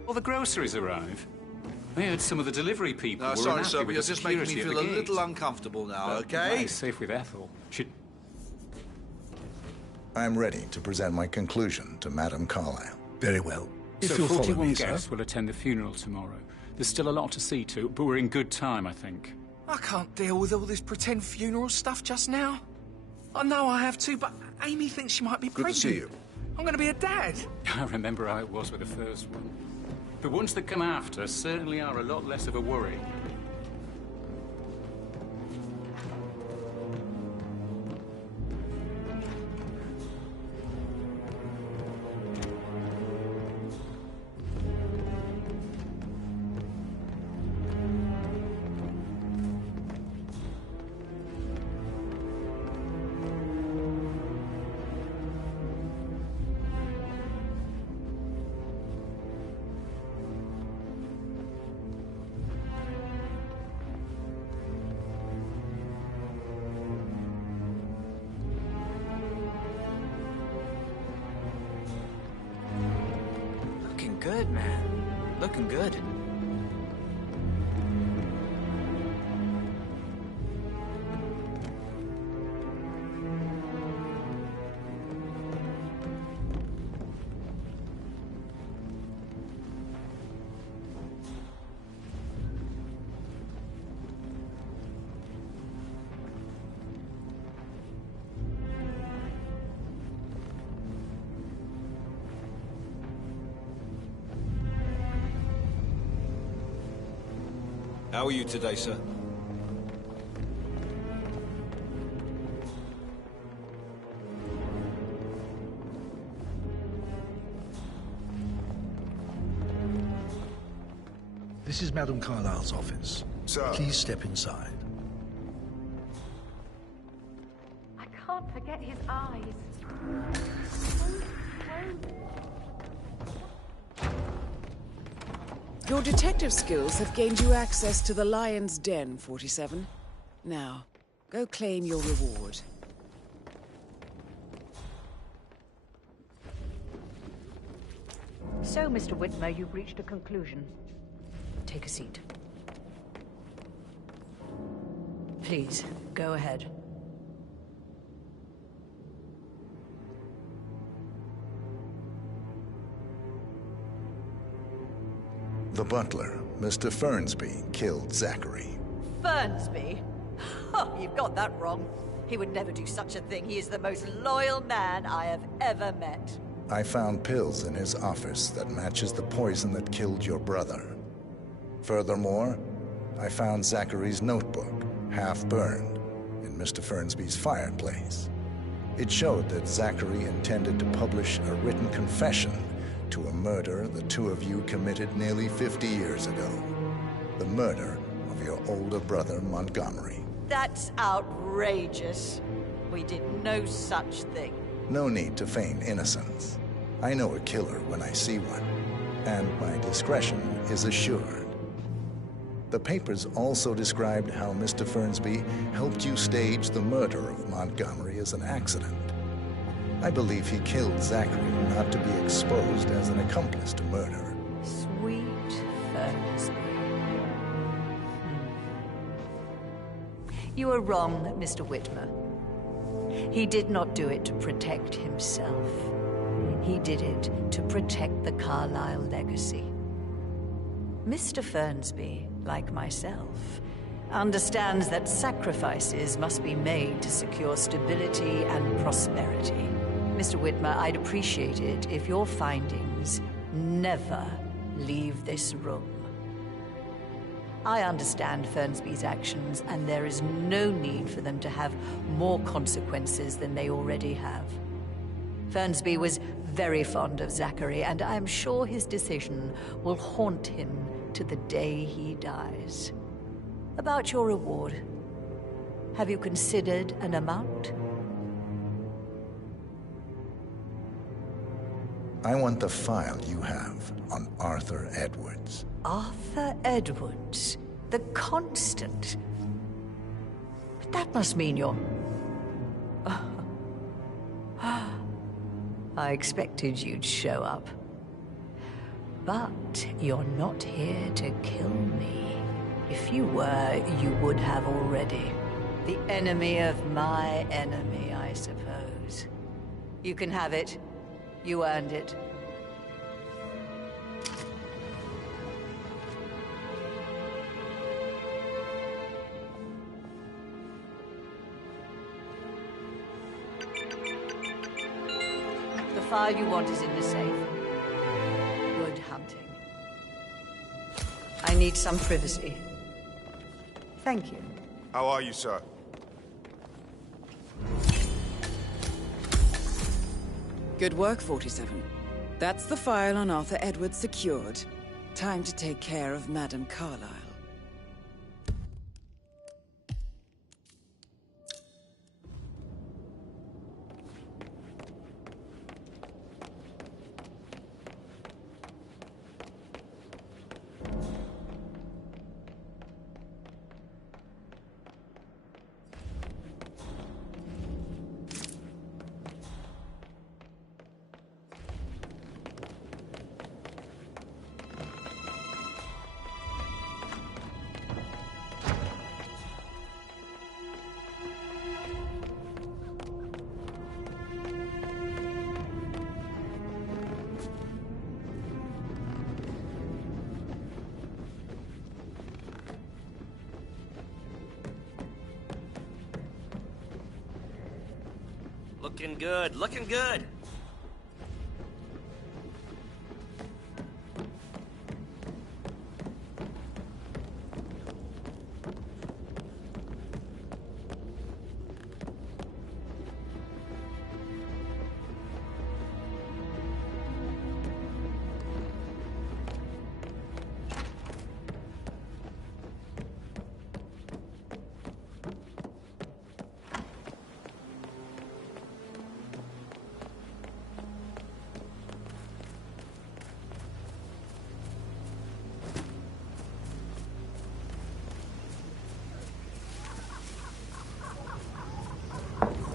Well, the groceries arrive. I heard some of the delivery people were sorry, unhappy sir, with but the you're just making me security feel at a the little gate. uncomfortable now, Well, okay? I'm safe with Ethel. I'm ready to present my conclusion to Madame Carlyle. Very well. If So you'll follow 41 me, sir. guests will attend the funeral tomorrow. There's still a lot to see to, but we're in good time, I think. I can't deal with all this pretend funeral stuff just now. I know I have to, but Amy thinks she might be Good to pregnant. see you. I'm going to be a dad. I remember how it was with the first one. The ones that come after certainly are a lot less of a worry. Looking good, man. Looking good. How are you today, sir? This is Madame Carlyle's office. Sir. Please step inside. I can't forget his eyes. Your detective skills have gained you access to the Lion's Den, 47. Now, go claim your reward. So, Mr. Whitmer, you've reached a conclusion. Take a seat. Please, go ahead. The butler, Mr. Fernsby, killed Zachary. Fernsby? Oh, you've got that wrong. He would never do such a thing. He is the most loyal man I have ever met. I found pills in his office that matches the poison that killed your brother. Furthermore, I found Zachary's notebook, half burned, in Mr. Fernsby's fireplace. It showed that Zachary intended to publish a written confession to a murder the two of you committed nearly 50 years ago. The murder of your older brother, Montgomery. That's outrageous. We did no such thing. No need to feign innocence. I know a killer when I see one, and my discretion is assured. The papers also described how Mr. Fernsby helped you stage the murder of Montgomery as an accident. I believe he killed Zachary not to be exposed as an accomplice to murder. Sweet Fernsby. You are wrong, Mr. Whitmer. He did not do it to protect himself. He did it to protect the Carlyle legacy. Mr. Fernsby, like myself, understands that sacrifices must be made to secure stability and prosperity. Mr. Whitmer, I'd appreciate it if your findings never leave this room. I understand Fernsby's actions, and there is no need for them to have more consequences than they already have. Fernsby was very fond of Zachary, and I'm sure his decision will haunt him to the day he dies. About your reward, have you considered an amount? I want the file you have on Arthur Edwards. Arthur Edwards, the Constant. But that must mean you're... I expected you'd show up. But you're not here to kill me. If you were, you would have already. The enemy of my enemy, I suppose. You can have it. You earned it. The file you want is in the safe. Good hunting. I need some privacy. Thank you. How are you, sir? Good work, 47. That's the file on Arthur Edwards secured. Time to take care of Madame Carlyle. Looking good, looking good.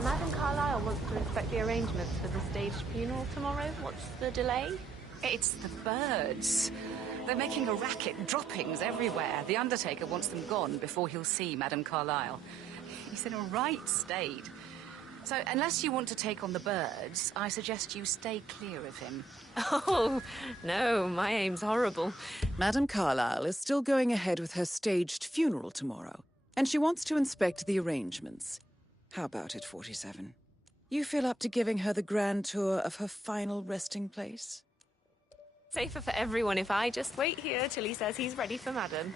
Madame Carlyle wants to inspect the arrangements for the staged funeral tomorrow. What's the delay? It's the birds. They're making a racket, droppings everywhere. The Undertaker wants them gone before he'll see Madame Carlyle. He's in a right state. So, unless you want to take on the birds, I suggest you stay clear of him. Oh, no, my aim's horrible. Madame Carlyle is still going ahead with her staged funeral tomorrow, and she wants to inspect the arrangements. How about it, 47? You feel up to giving her the grand tour of her final resting place? Safer for everyone if I just wait here till he says he's ready for Madame.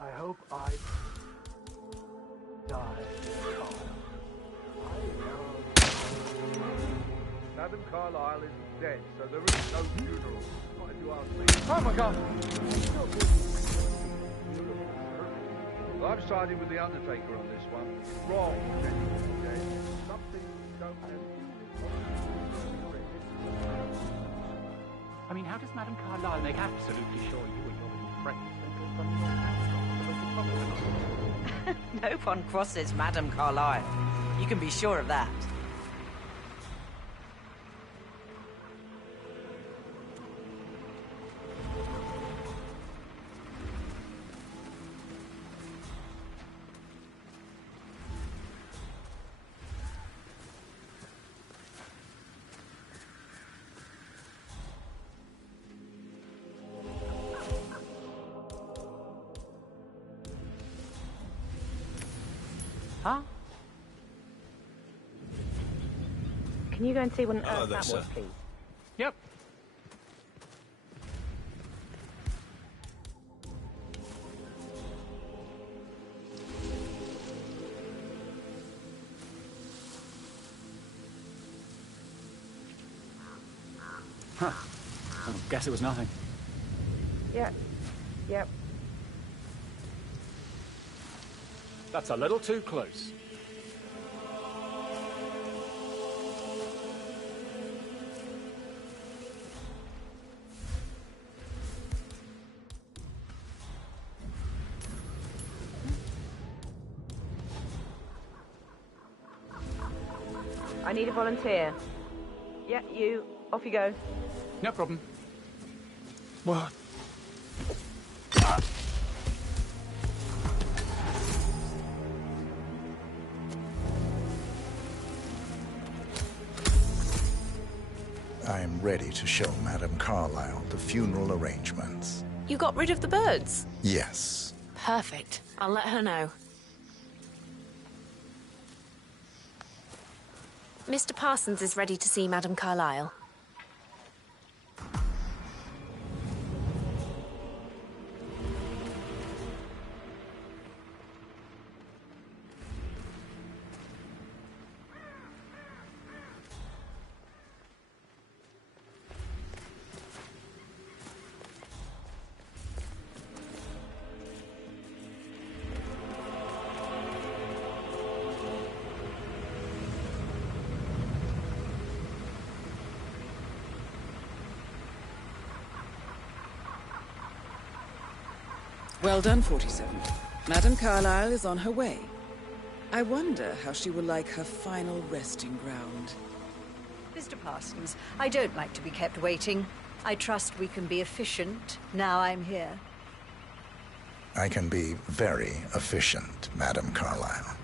I hope I die. Madame Carlyle is dead, so there is no funeral. Not if you ask me. Oh my God! Well, I'm siding with the Undertaker on this one. It's wrong. Dead. Something you don't have. I mean, how does Madame Carlyle make absolutely sure you and your friends No one crosses Madame Carlyle. You can be sure of that. Huh? Can you go and see what on Hello earth there, that sir. was, please? Yep. Huh. I guess it was nothing. Yep. Yep. That's a little too close. I need a volunteer. Yeah, you. Off you go. No problem. What? I am ready to show Madame Carlyle the funeral arrangements. You got rid of the birds? Yes. Perfect. I'll let her know. Mr. Parsons is ready to see Madame Carlyle. Well done, 47. Madame Carlyle is on her way. I wonder how she will like her final resting ground. Mr. Parsons, I don't like to be kept waiting. I trust we can be efficient now I'm here. I can be very efficient, Madame Carlyle.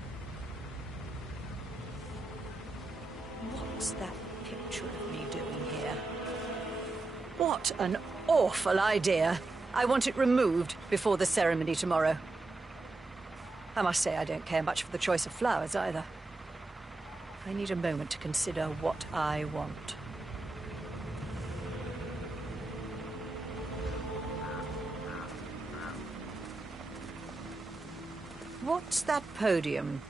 What's that picture of me doing here? What an awful idea. I want it removed before the ceremony tomorrow. I must say I don't care much for the choice of flowers either. I need a moment to consider what I want. What's that podium?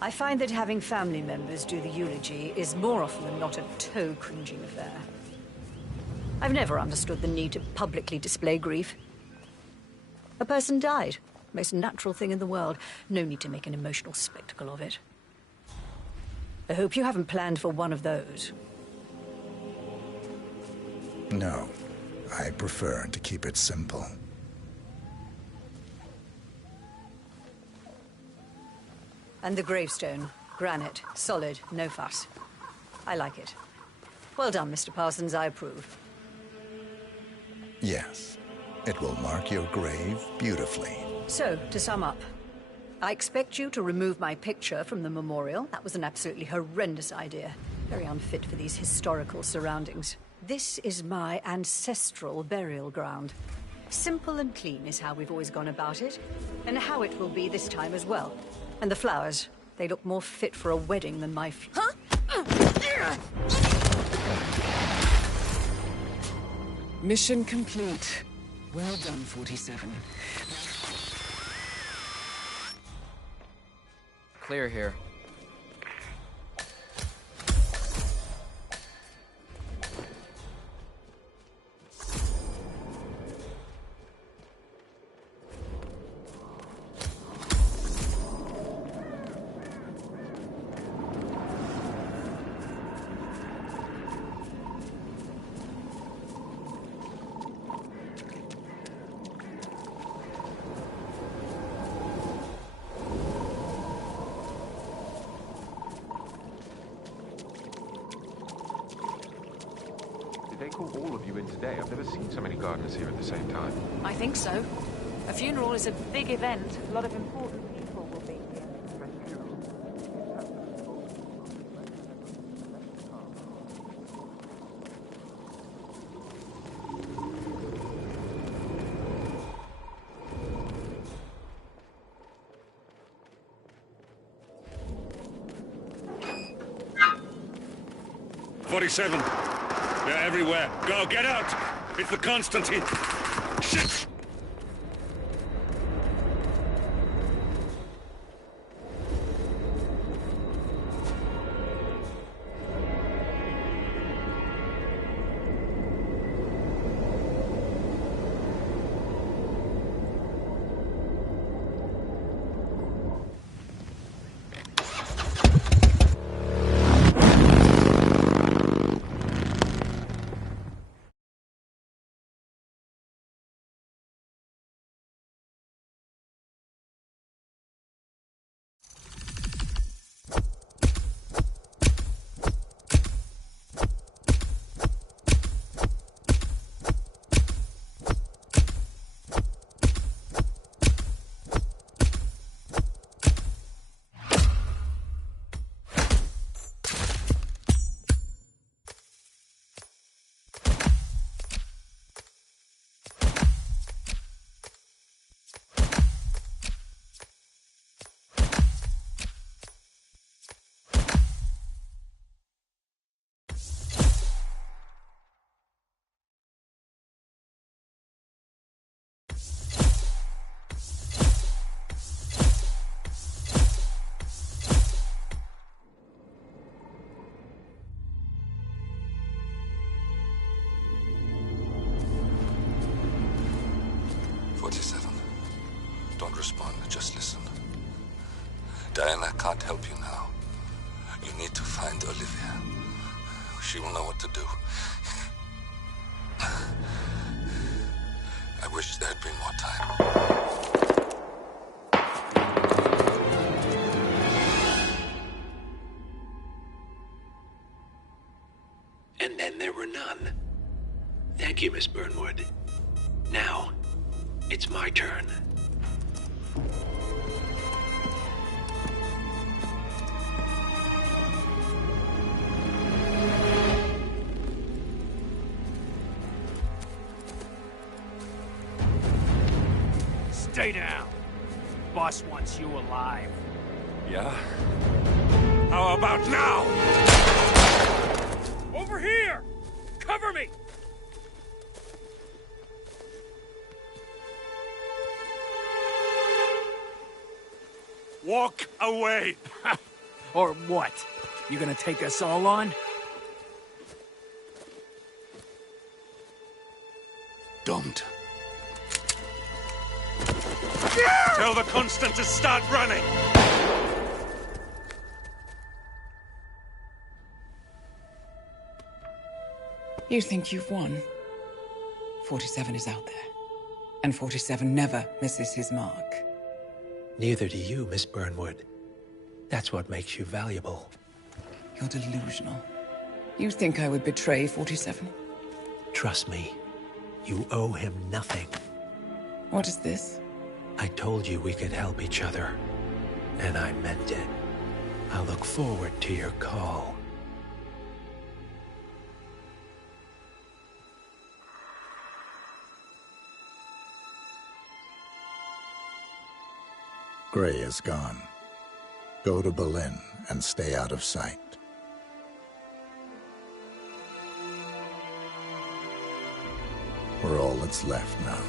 I find that having family members do the eulogy is more often than not a toe-cringing affair. I've never understood the need to publicly display grief. A person died. Most natural thing in the world. No need to make an emotional spectacle of it. I hope you haven't planned for one of those. No, I prefer to keep it simple. And the gravestone. Granite. Solid. No fuss. I like it. Well done, Mr. Parsons. I approve. Yes, it will mark your grave beautifully. So, to sum up, I expect you to remove my picture from the memorial. That was an absolutely horrendous idea. Very unfit for these historical surroundings. This is my ancestral burial ground. Simple and clean is how we've always gone about it, and how it will be this time as well. And the flowers, they look more fit for a wedding than my Mission complete. Well done, 47. Clear here. Did they call all of you in today? I've never seen so many gardeners here at the same time. I think so. A funeral is a big event. A lot of important people will be here. '47. They're everywhere. Go, get out! It's the Constantine. Shit! Diana can't help you now. You need to find Olivia. She will know what to do. I wish there had been more time. And then there were none. Thank you, Miss Burnwood. Now, it's my turn. Stay down. Boss wants you alive. Yeah? How about now? Over here! Cover me! Walk away! Or what? You gonna take us all on? Don't. Tell the Constant to start running! You think you've won? 47 is out there. And 47 never misses his mark. Neither do you, Miss Burnwood. That's what makes you valuable. You're delusional. You think I would betray 47? Trust me, you owe him nothing. What is this? I told you we could help each other, and I meant it. I look forward to your call. Gray is gone. Go to Berlin and stay out of sight. We're all that's left now.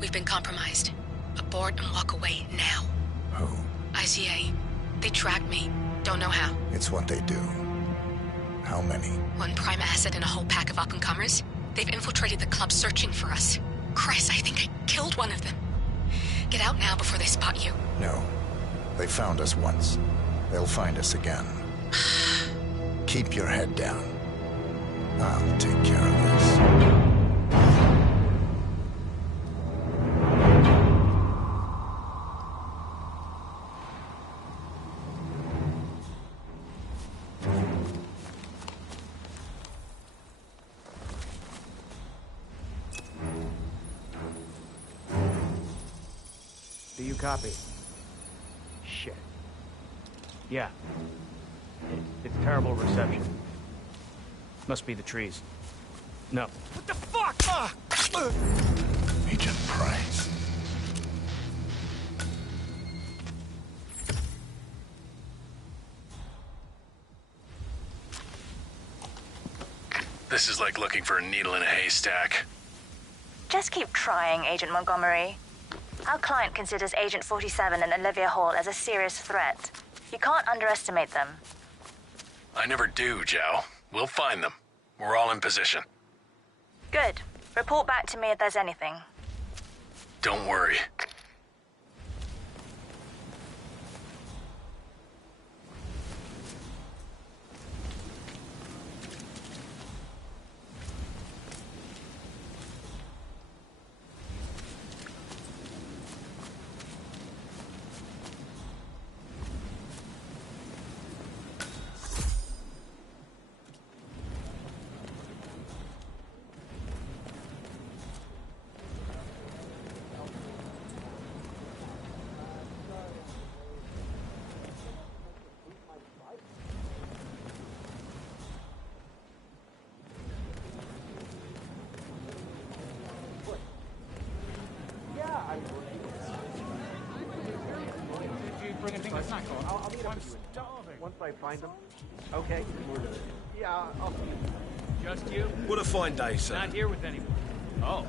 We've been compromised. Abort and walk away now. Who? ICA. They tracked me. Don't know how. It's what they do. How many? One prime asset and a whole pack of up-and-comers. They've infiltrated the club searching for us. Christ, I think I killed one of them. Get out now before they spot you. No. They found us once. They'll find us again. Keep your head down. I'll take care of this. Do you copy? Shit. Yeah. It's terrible reception. Must be the trees. No. What the fuck? Agent Price. This is like looking for a needle in a haystack. Just keep trying, Agent Montgomery. Our client considers Agent 47 and Olivia Hall as a serious threat. You can't underestimate them. I never do, Joe. We'll find them. We're all in position. Good. Report back to me if there's anything. Don't worry. Once I find them. Okay. Yeah, I'll see you. Just you? What a fine day, sir. Not here with anyone. Oh.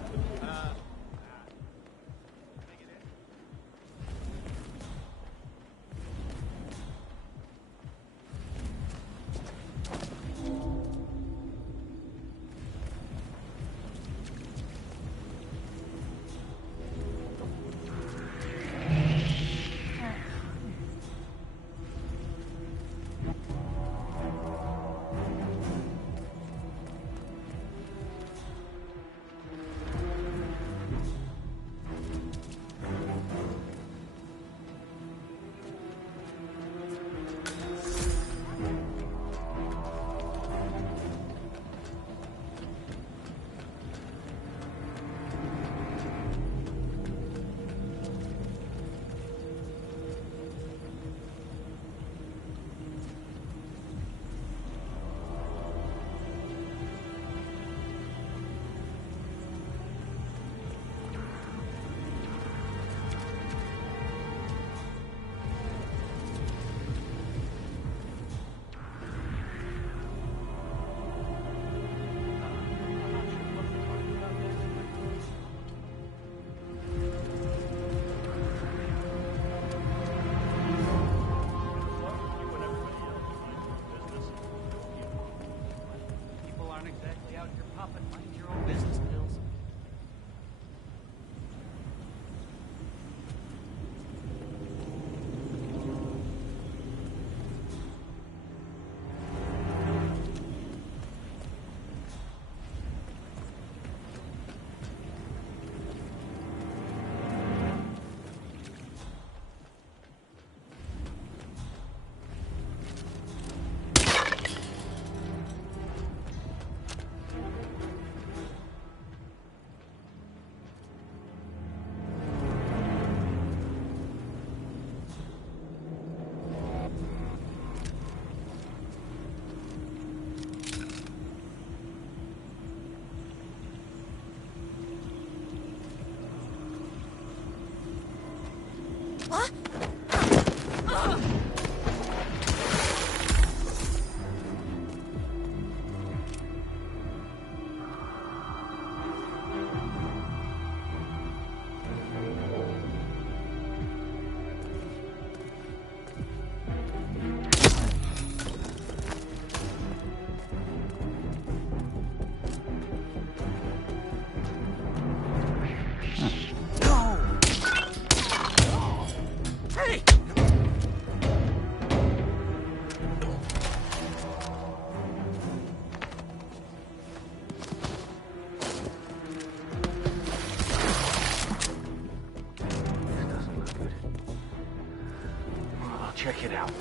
Get out.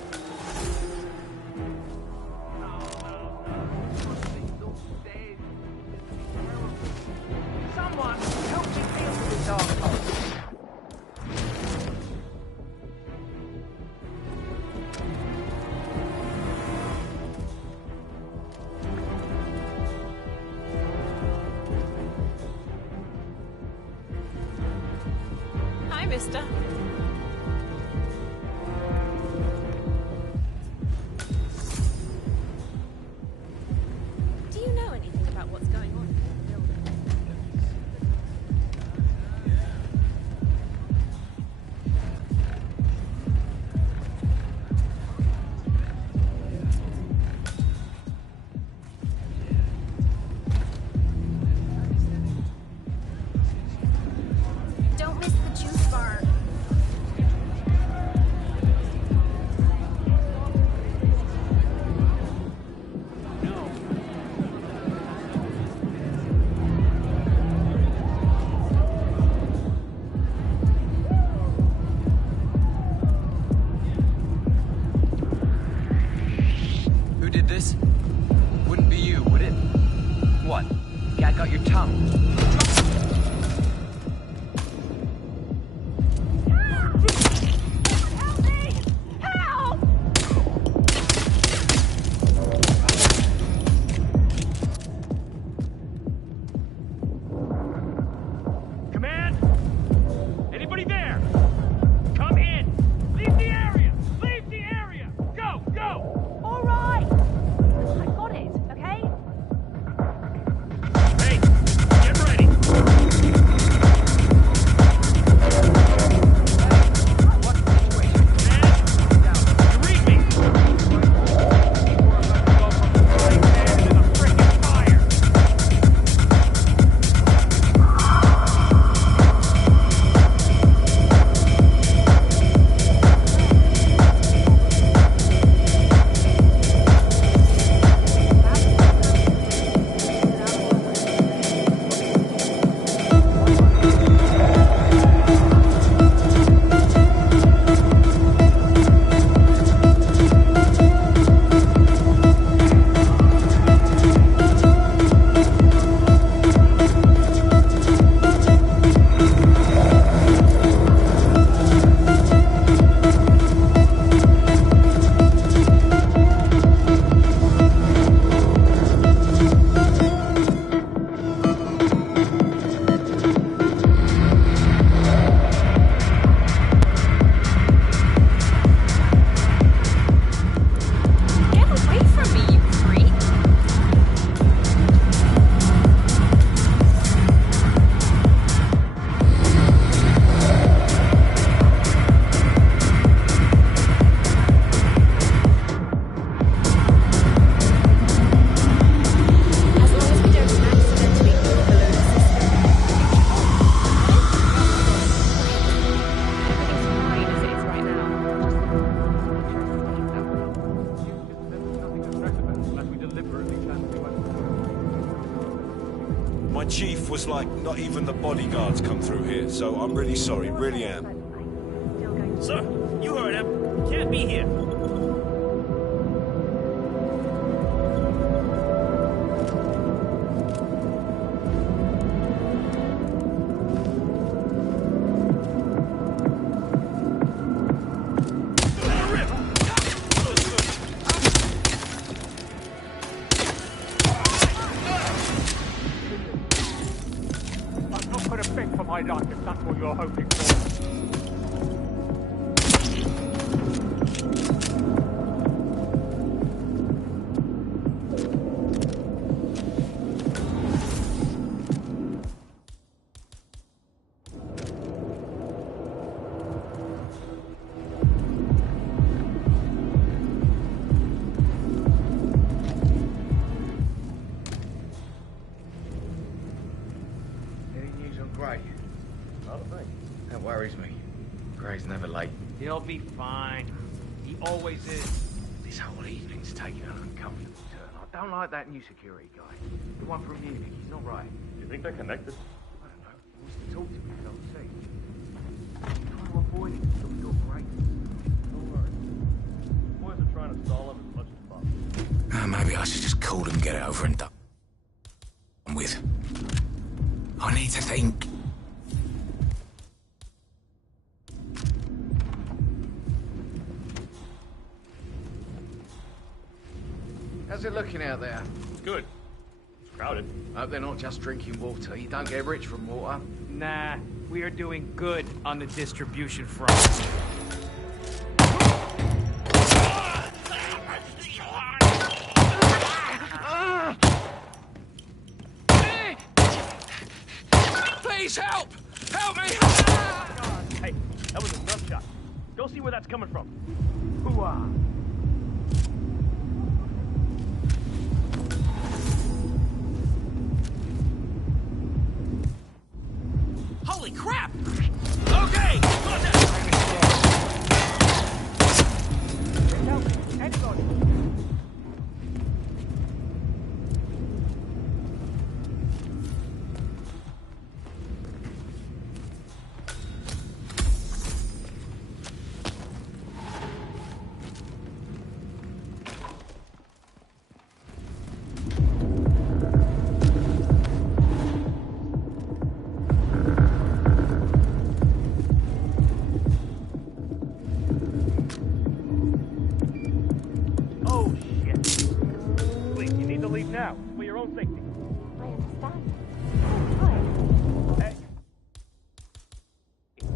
Someone help me deal with this asshole. Hi, mister. Do you know anything about what's going on in the building? Don't miss the juice bar. Who did this? Wouldn't be you, would it? What? Cat got your tongue? Command? Anybody there? Come in. Leave the area. Leave the area. Go, go. All right. I got it, okay? Hey, get ready. You read me? Get away from me, you freak! As long as we don't accidentally overload the system. Everything's fine as it is right now. Unless we deliberately plan to My chief was like, not even the bodyguards come through here, so I'm really sorry, really am. Sir, you heard him. Can't be here. I've not put a bit for my life if that's what you're hoping for. Any news on Gray? Not a thing. That worries me. Gray's never late. He'll be fine. He always is. This whole evening's taking an uncomfortable turn. I don't like that new security guy. The one from Munich. He's not right. You think they're connected? I don't know. He wants to talk to me. I'll see. I'm trying to avoid it. You're great. Don't worry. are trying to stall him as much as possible. Maybe I should just call and get it over and done with. I need to think. How's it looking out there? It's good. It's crowded. Hope they're not just drinking water. You don't get rich from water. Nah, we are doing good on the distribution front. Please help! Help me! Hey, that was a tough shot. Go see where that's coming from. Hoo-ah! Holy crap! Okay! Oh, shit. Please, you need to leave now, for your own safety. I understand. Hey.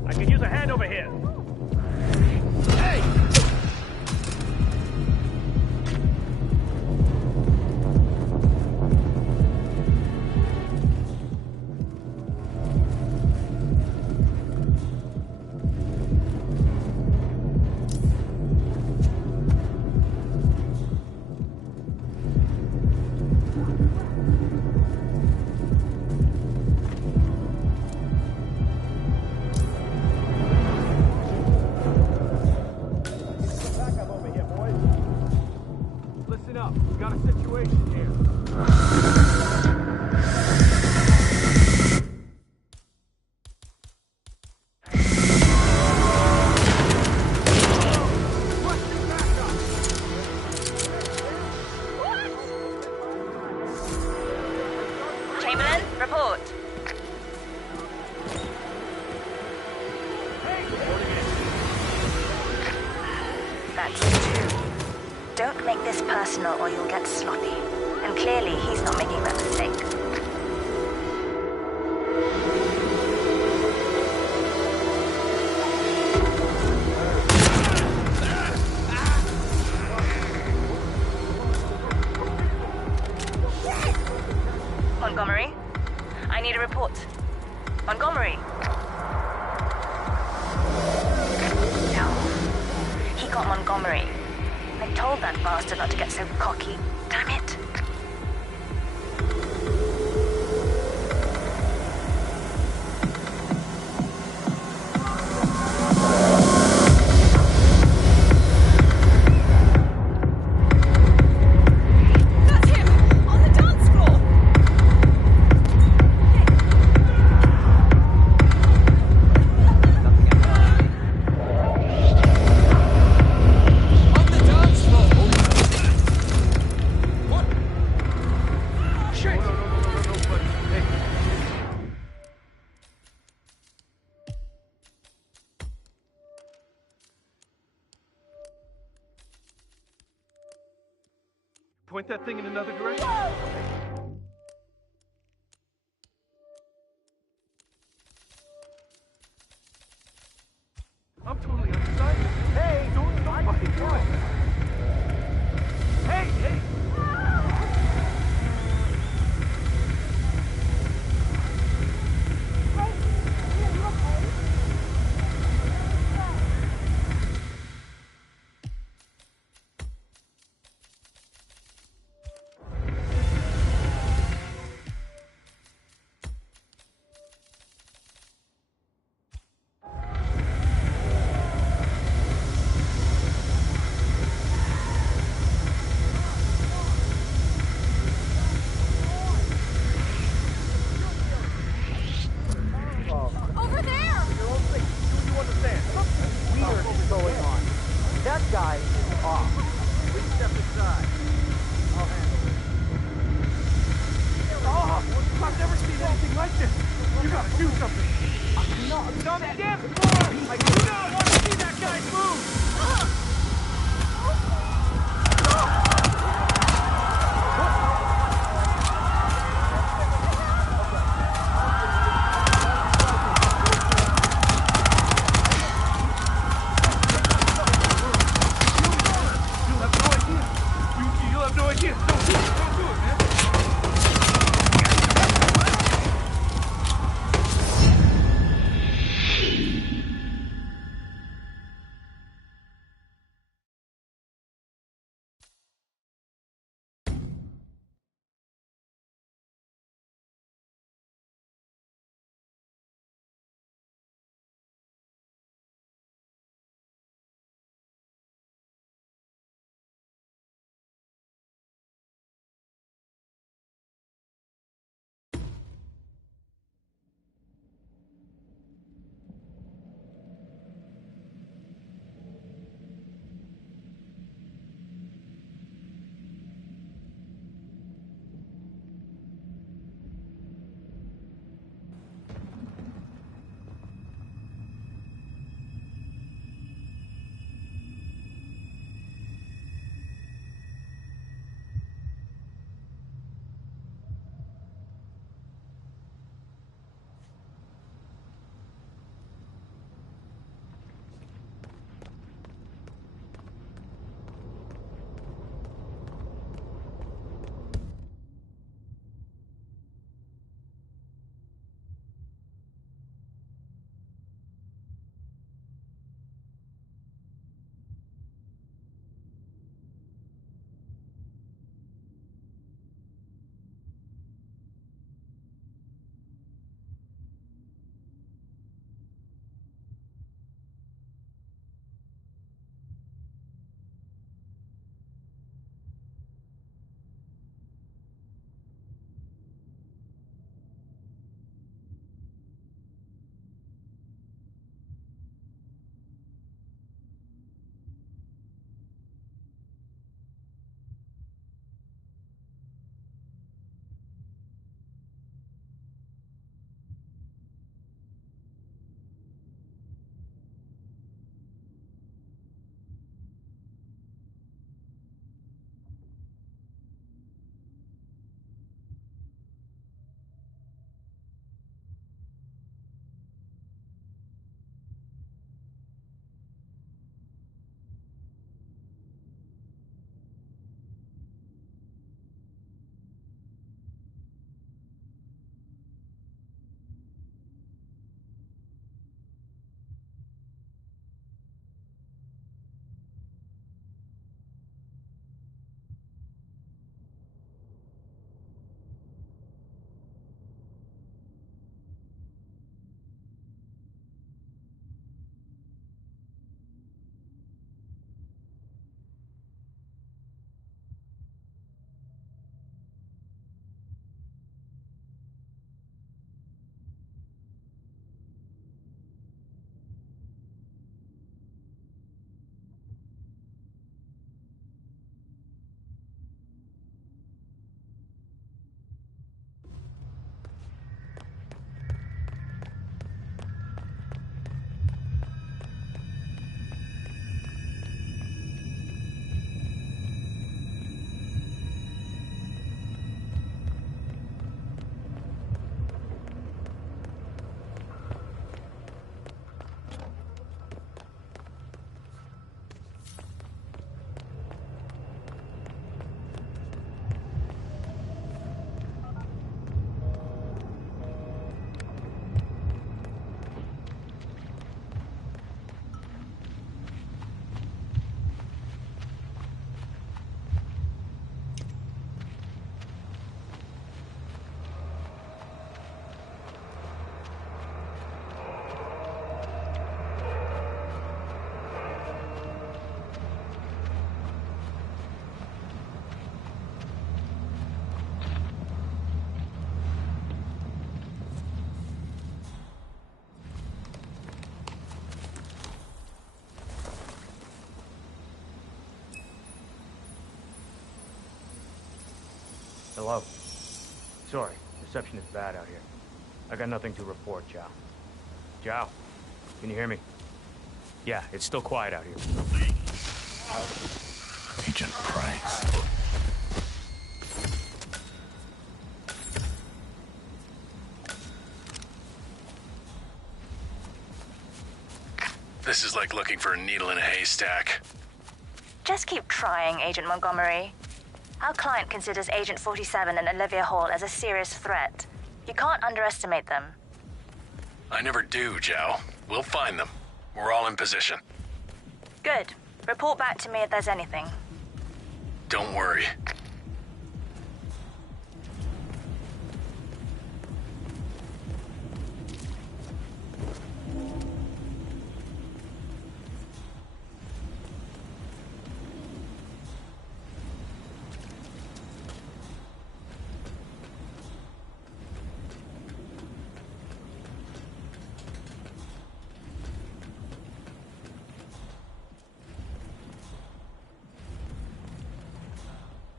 I could use a hand over here. Hey! Listen up, we got a situation here. Chamberlain, report. That's two. Don't make this personal or you'll get sloppy. And clearly, he's not making that mistake. Montgomery, I need a report. Montgomery. No. He got Montgomery. I told that bastard not to get so cocky. Damn it. That's him! On the dance floor! On the dance floor! What? Shit! No, buddy. Hey. Point that thing in another direction. I'm totally undecided. Hey, don't fucking do it. Hey, hey! You gotta do something. I'm not damn far. I do not want to see that guy move. You'll have no idea. Don't do it, man. Hello. Sorry, reception is bad out here. I got nothing to report, Zhao. Zhao, can you hear me? Yeah, it's still quiet out here. Agent Price. This is like looking for a needle in a haystack. Just keep trying, Agent Montgomery. Our client considers Agent 47 and Olivia Hall as a serious threat. You can't underestimate them. I never do, Zhao. We'll find them. We're all in position. Good. Report back to me if there's anything. Don't worry.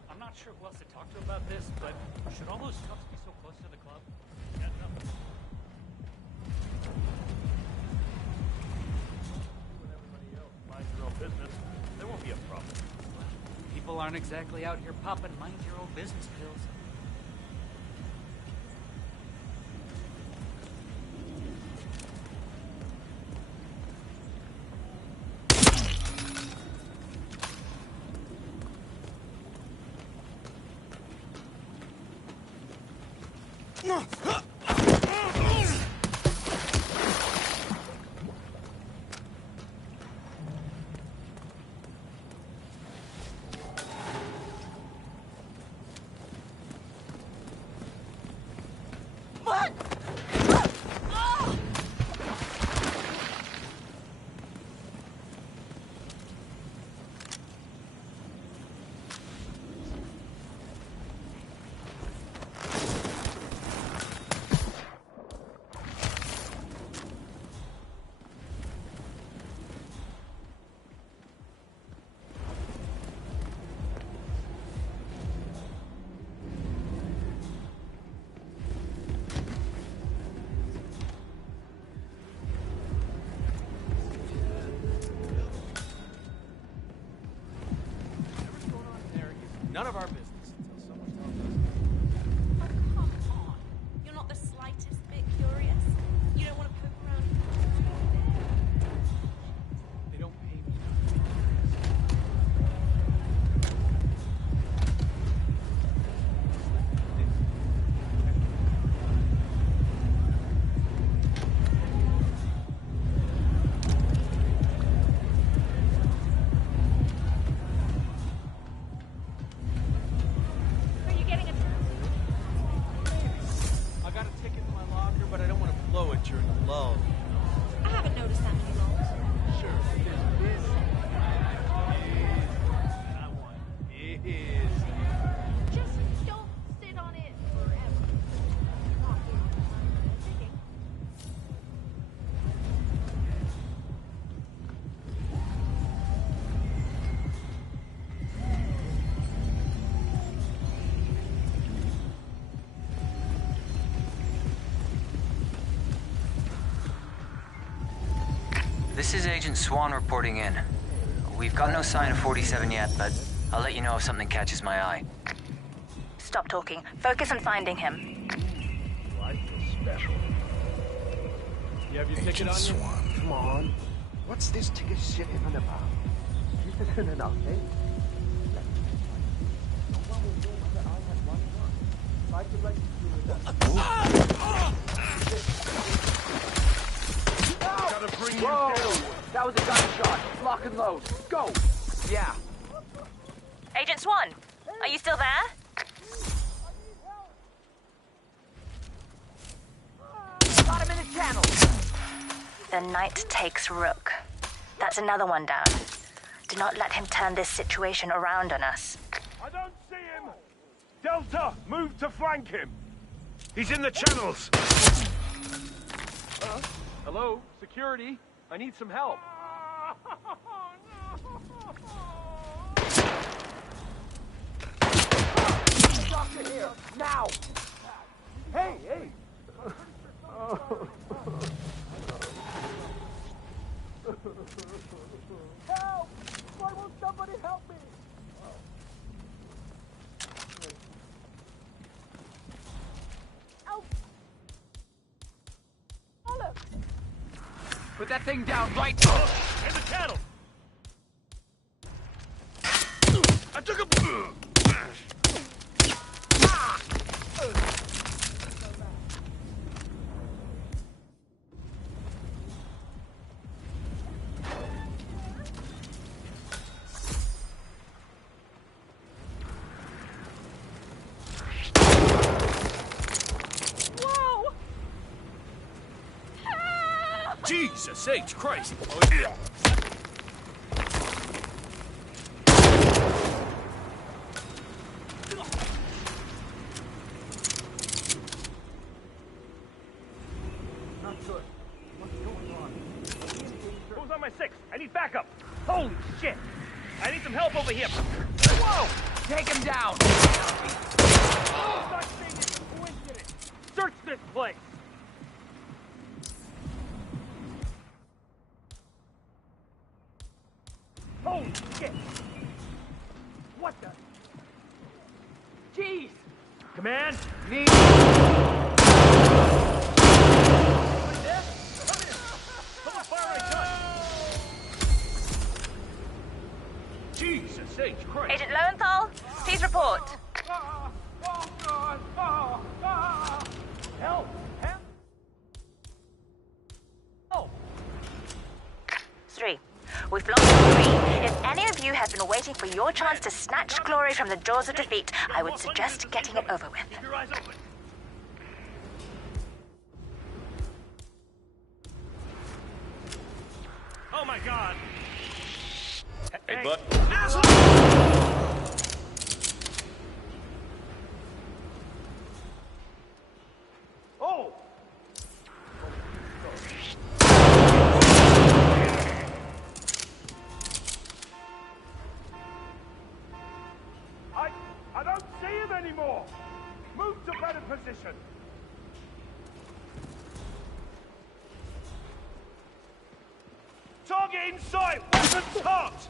I'm not sure who else to talk to about this, but should all those cuffs be so close to the club? Yeah, no. When everybody else minds their own business, there won't be a problem. People aren't exactly out here popping mind-your-own-business pills. None of our business until someone tells us. Oh, come on. You're not the slightest bit curious? You don't want to poke around? They don't pay me. Are you getting a I got a ticket in my locker, but I don't want to blow it during the lull. I haven't noticed that many lulls. Sure. It is. Just don't sit on it forever. Not digging. This is Agent Swan reporting in. We've got no sign of 47 yet, but I'll let you know if something catches my eye. Stop talking. Focus on finding him. I feel special. You have your ticket on you? Come on. What's this ticket shit even about? Isn't enough, eh? Gotta bring you Whoa! down. That was a gunshot. Lock and load. Go! Yeah. Agent Swan, are you still there? Got him in the channel. The knight takes rook. That's another one down. Do not let him turn this situation around on us. I don't see him. Delta, move to flank him. He's in the channels. Hello? Security? I need some help. Doctor here, now! Hey, hey! Help! Why won't somebody help me? Olive! Put that thing down right In the cattle! I took a... Jesus H. Christ! Oh, yeah. Not good. What's going on? Who's on my 6? I need backup! Holy shit! I need some help over here! Whoa! Take him down! No such thing as a coincidence! Search this place! Holy shit! What the? Jeez! Command! Need... Jesus H. Christ! Agent Lowenthal, please report. Oh, God! Help! Help! Oh! 3. We've lost 3. If any of you have been waiting for your chance to snatch glory from the jaws of defeat, I would suggest getting it over with. Keep your eyes open! Oh my God! Hey, bud. Oh! I don't see him anymore! Move to better position! Target in sight! Weapons hot!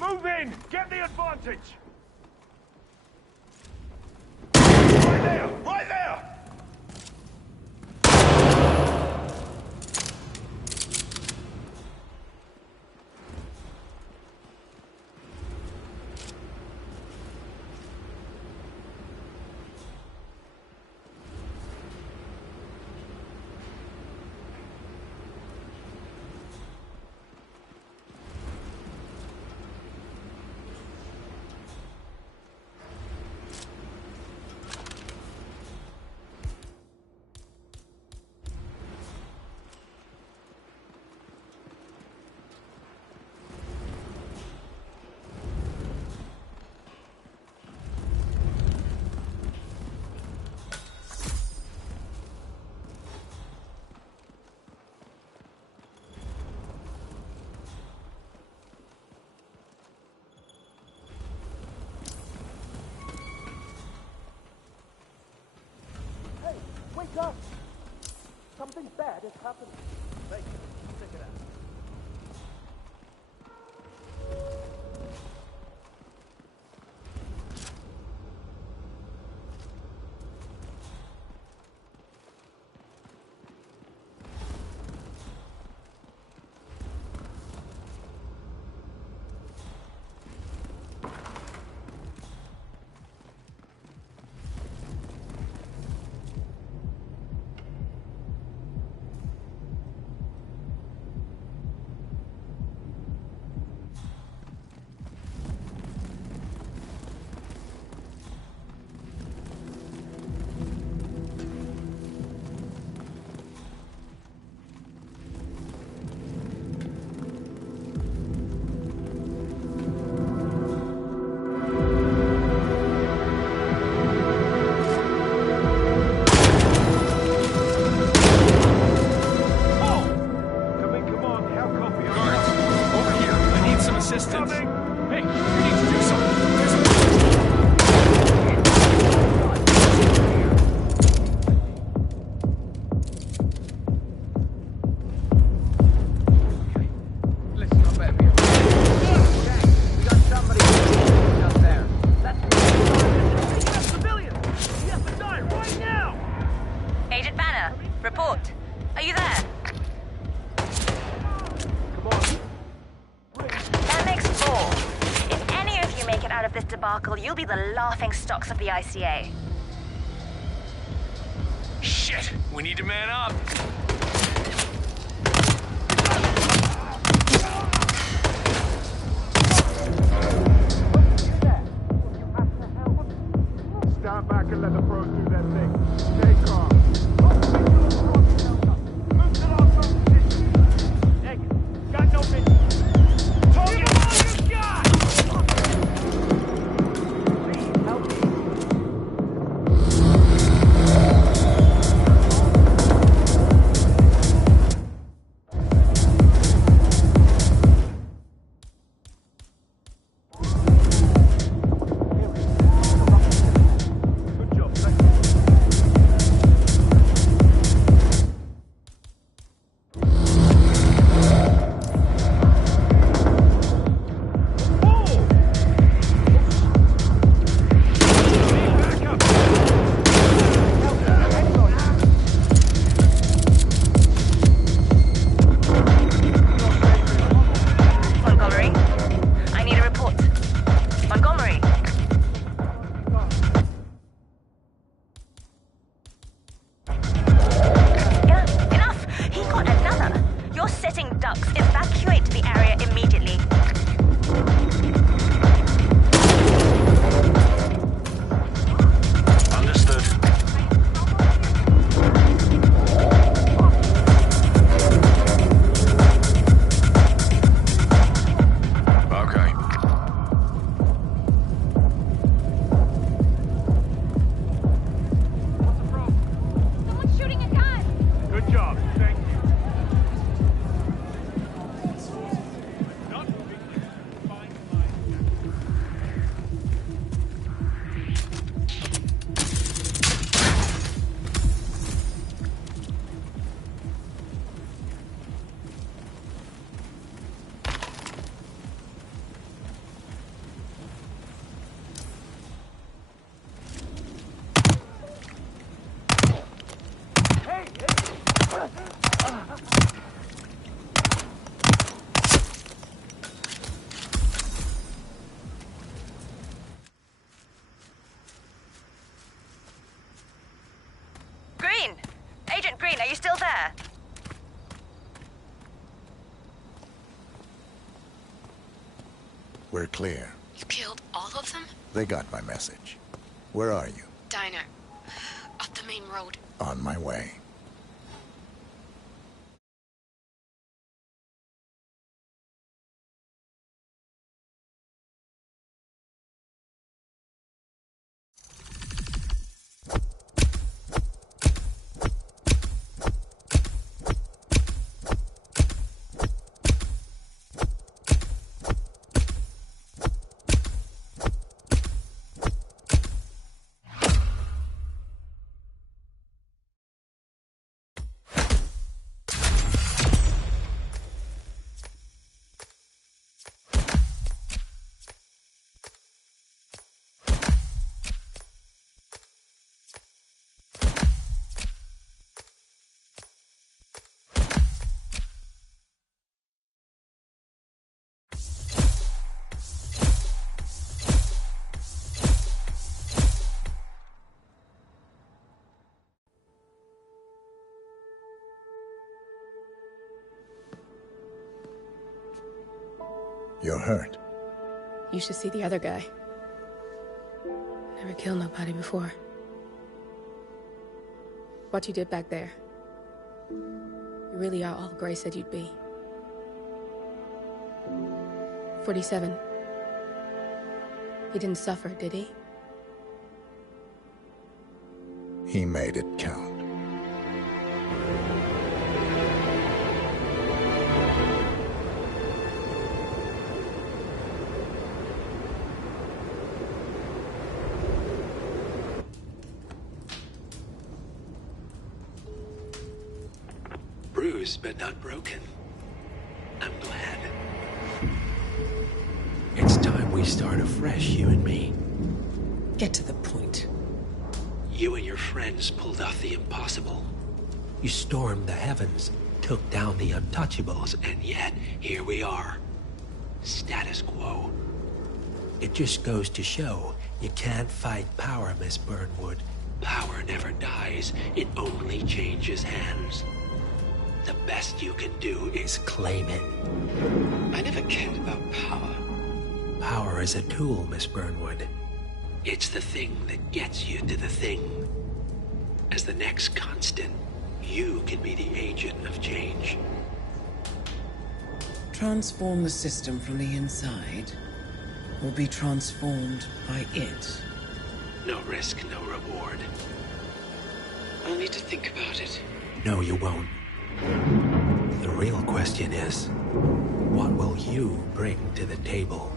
Move in! Get the advantage! Right there! Right there! That is happening. Thank you. Check it out. You'll be the laughing stocks of the ICA. Shit! We need to man up! Stand back and let the pros do their thing. Stay calm. Move to our front position. Hey, got no business. Give him all you got! Green, are you still there? We're clear. You killed all of them? They got my message. Where are you? Diner. Up the main road. On my way. You're hurt. You should see the other guy. Never killed nobody before. What you did back there. You really are all Gray said you'd be. 47. He didn't suffer, did he? He made it count. Bruised but not broken. I'm glad. It's time we start afresh, you and me. Get to the point. You and your friends pulled off the impossible. You stormed the heavens, took down the untouchables, and yet, here we are. Status quo. It just goes to show, you can't fight power, Miss Burnwood. Power never dies, it only changes hands. The best you can do is claim it. I never cared about power. Power is a tool, Miss Burnwood. It's the thing that gets you to the thing. As the next constant, you can be the agent of change. Transform the system from the inside, or be transformed by it. No risk, no reward. I'll need to think about it. No, you won't. The real question is, what will you bring to the table?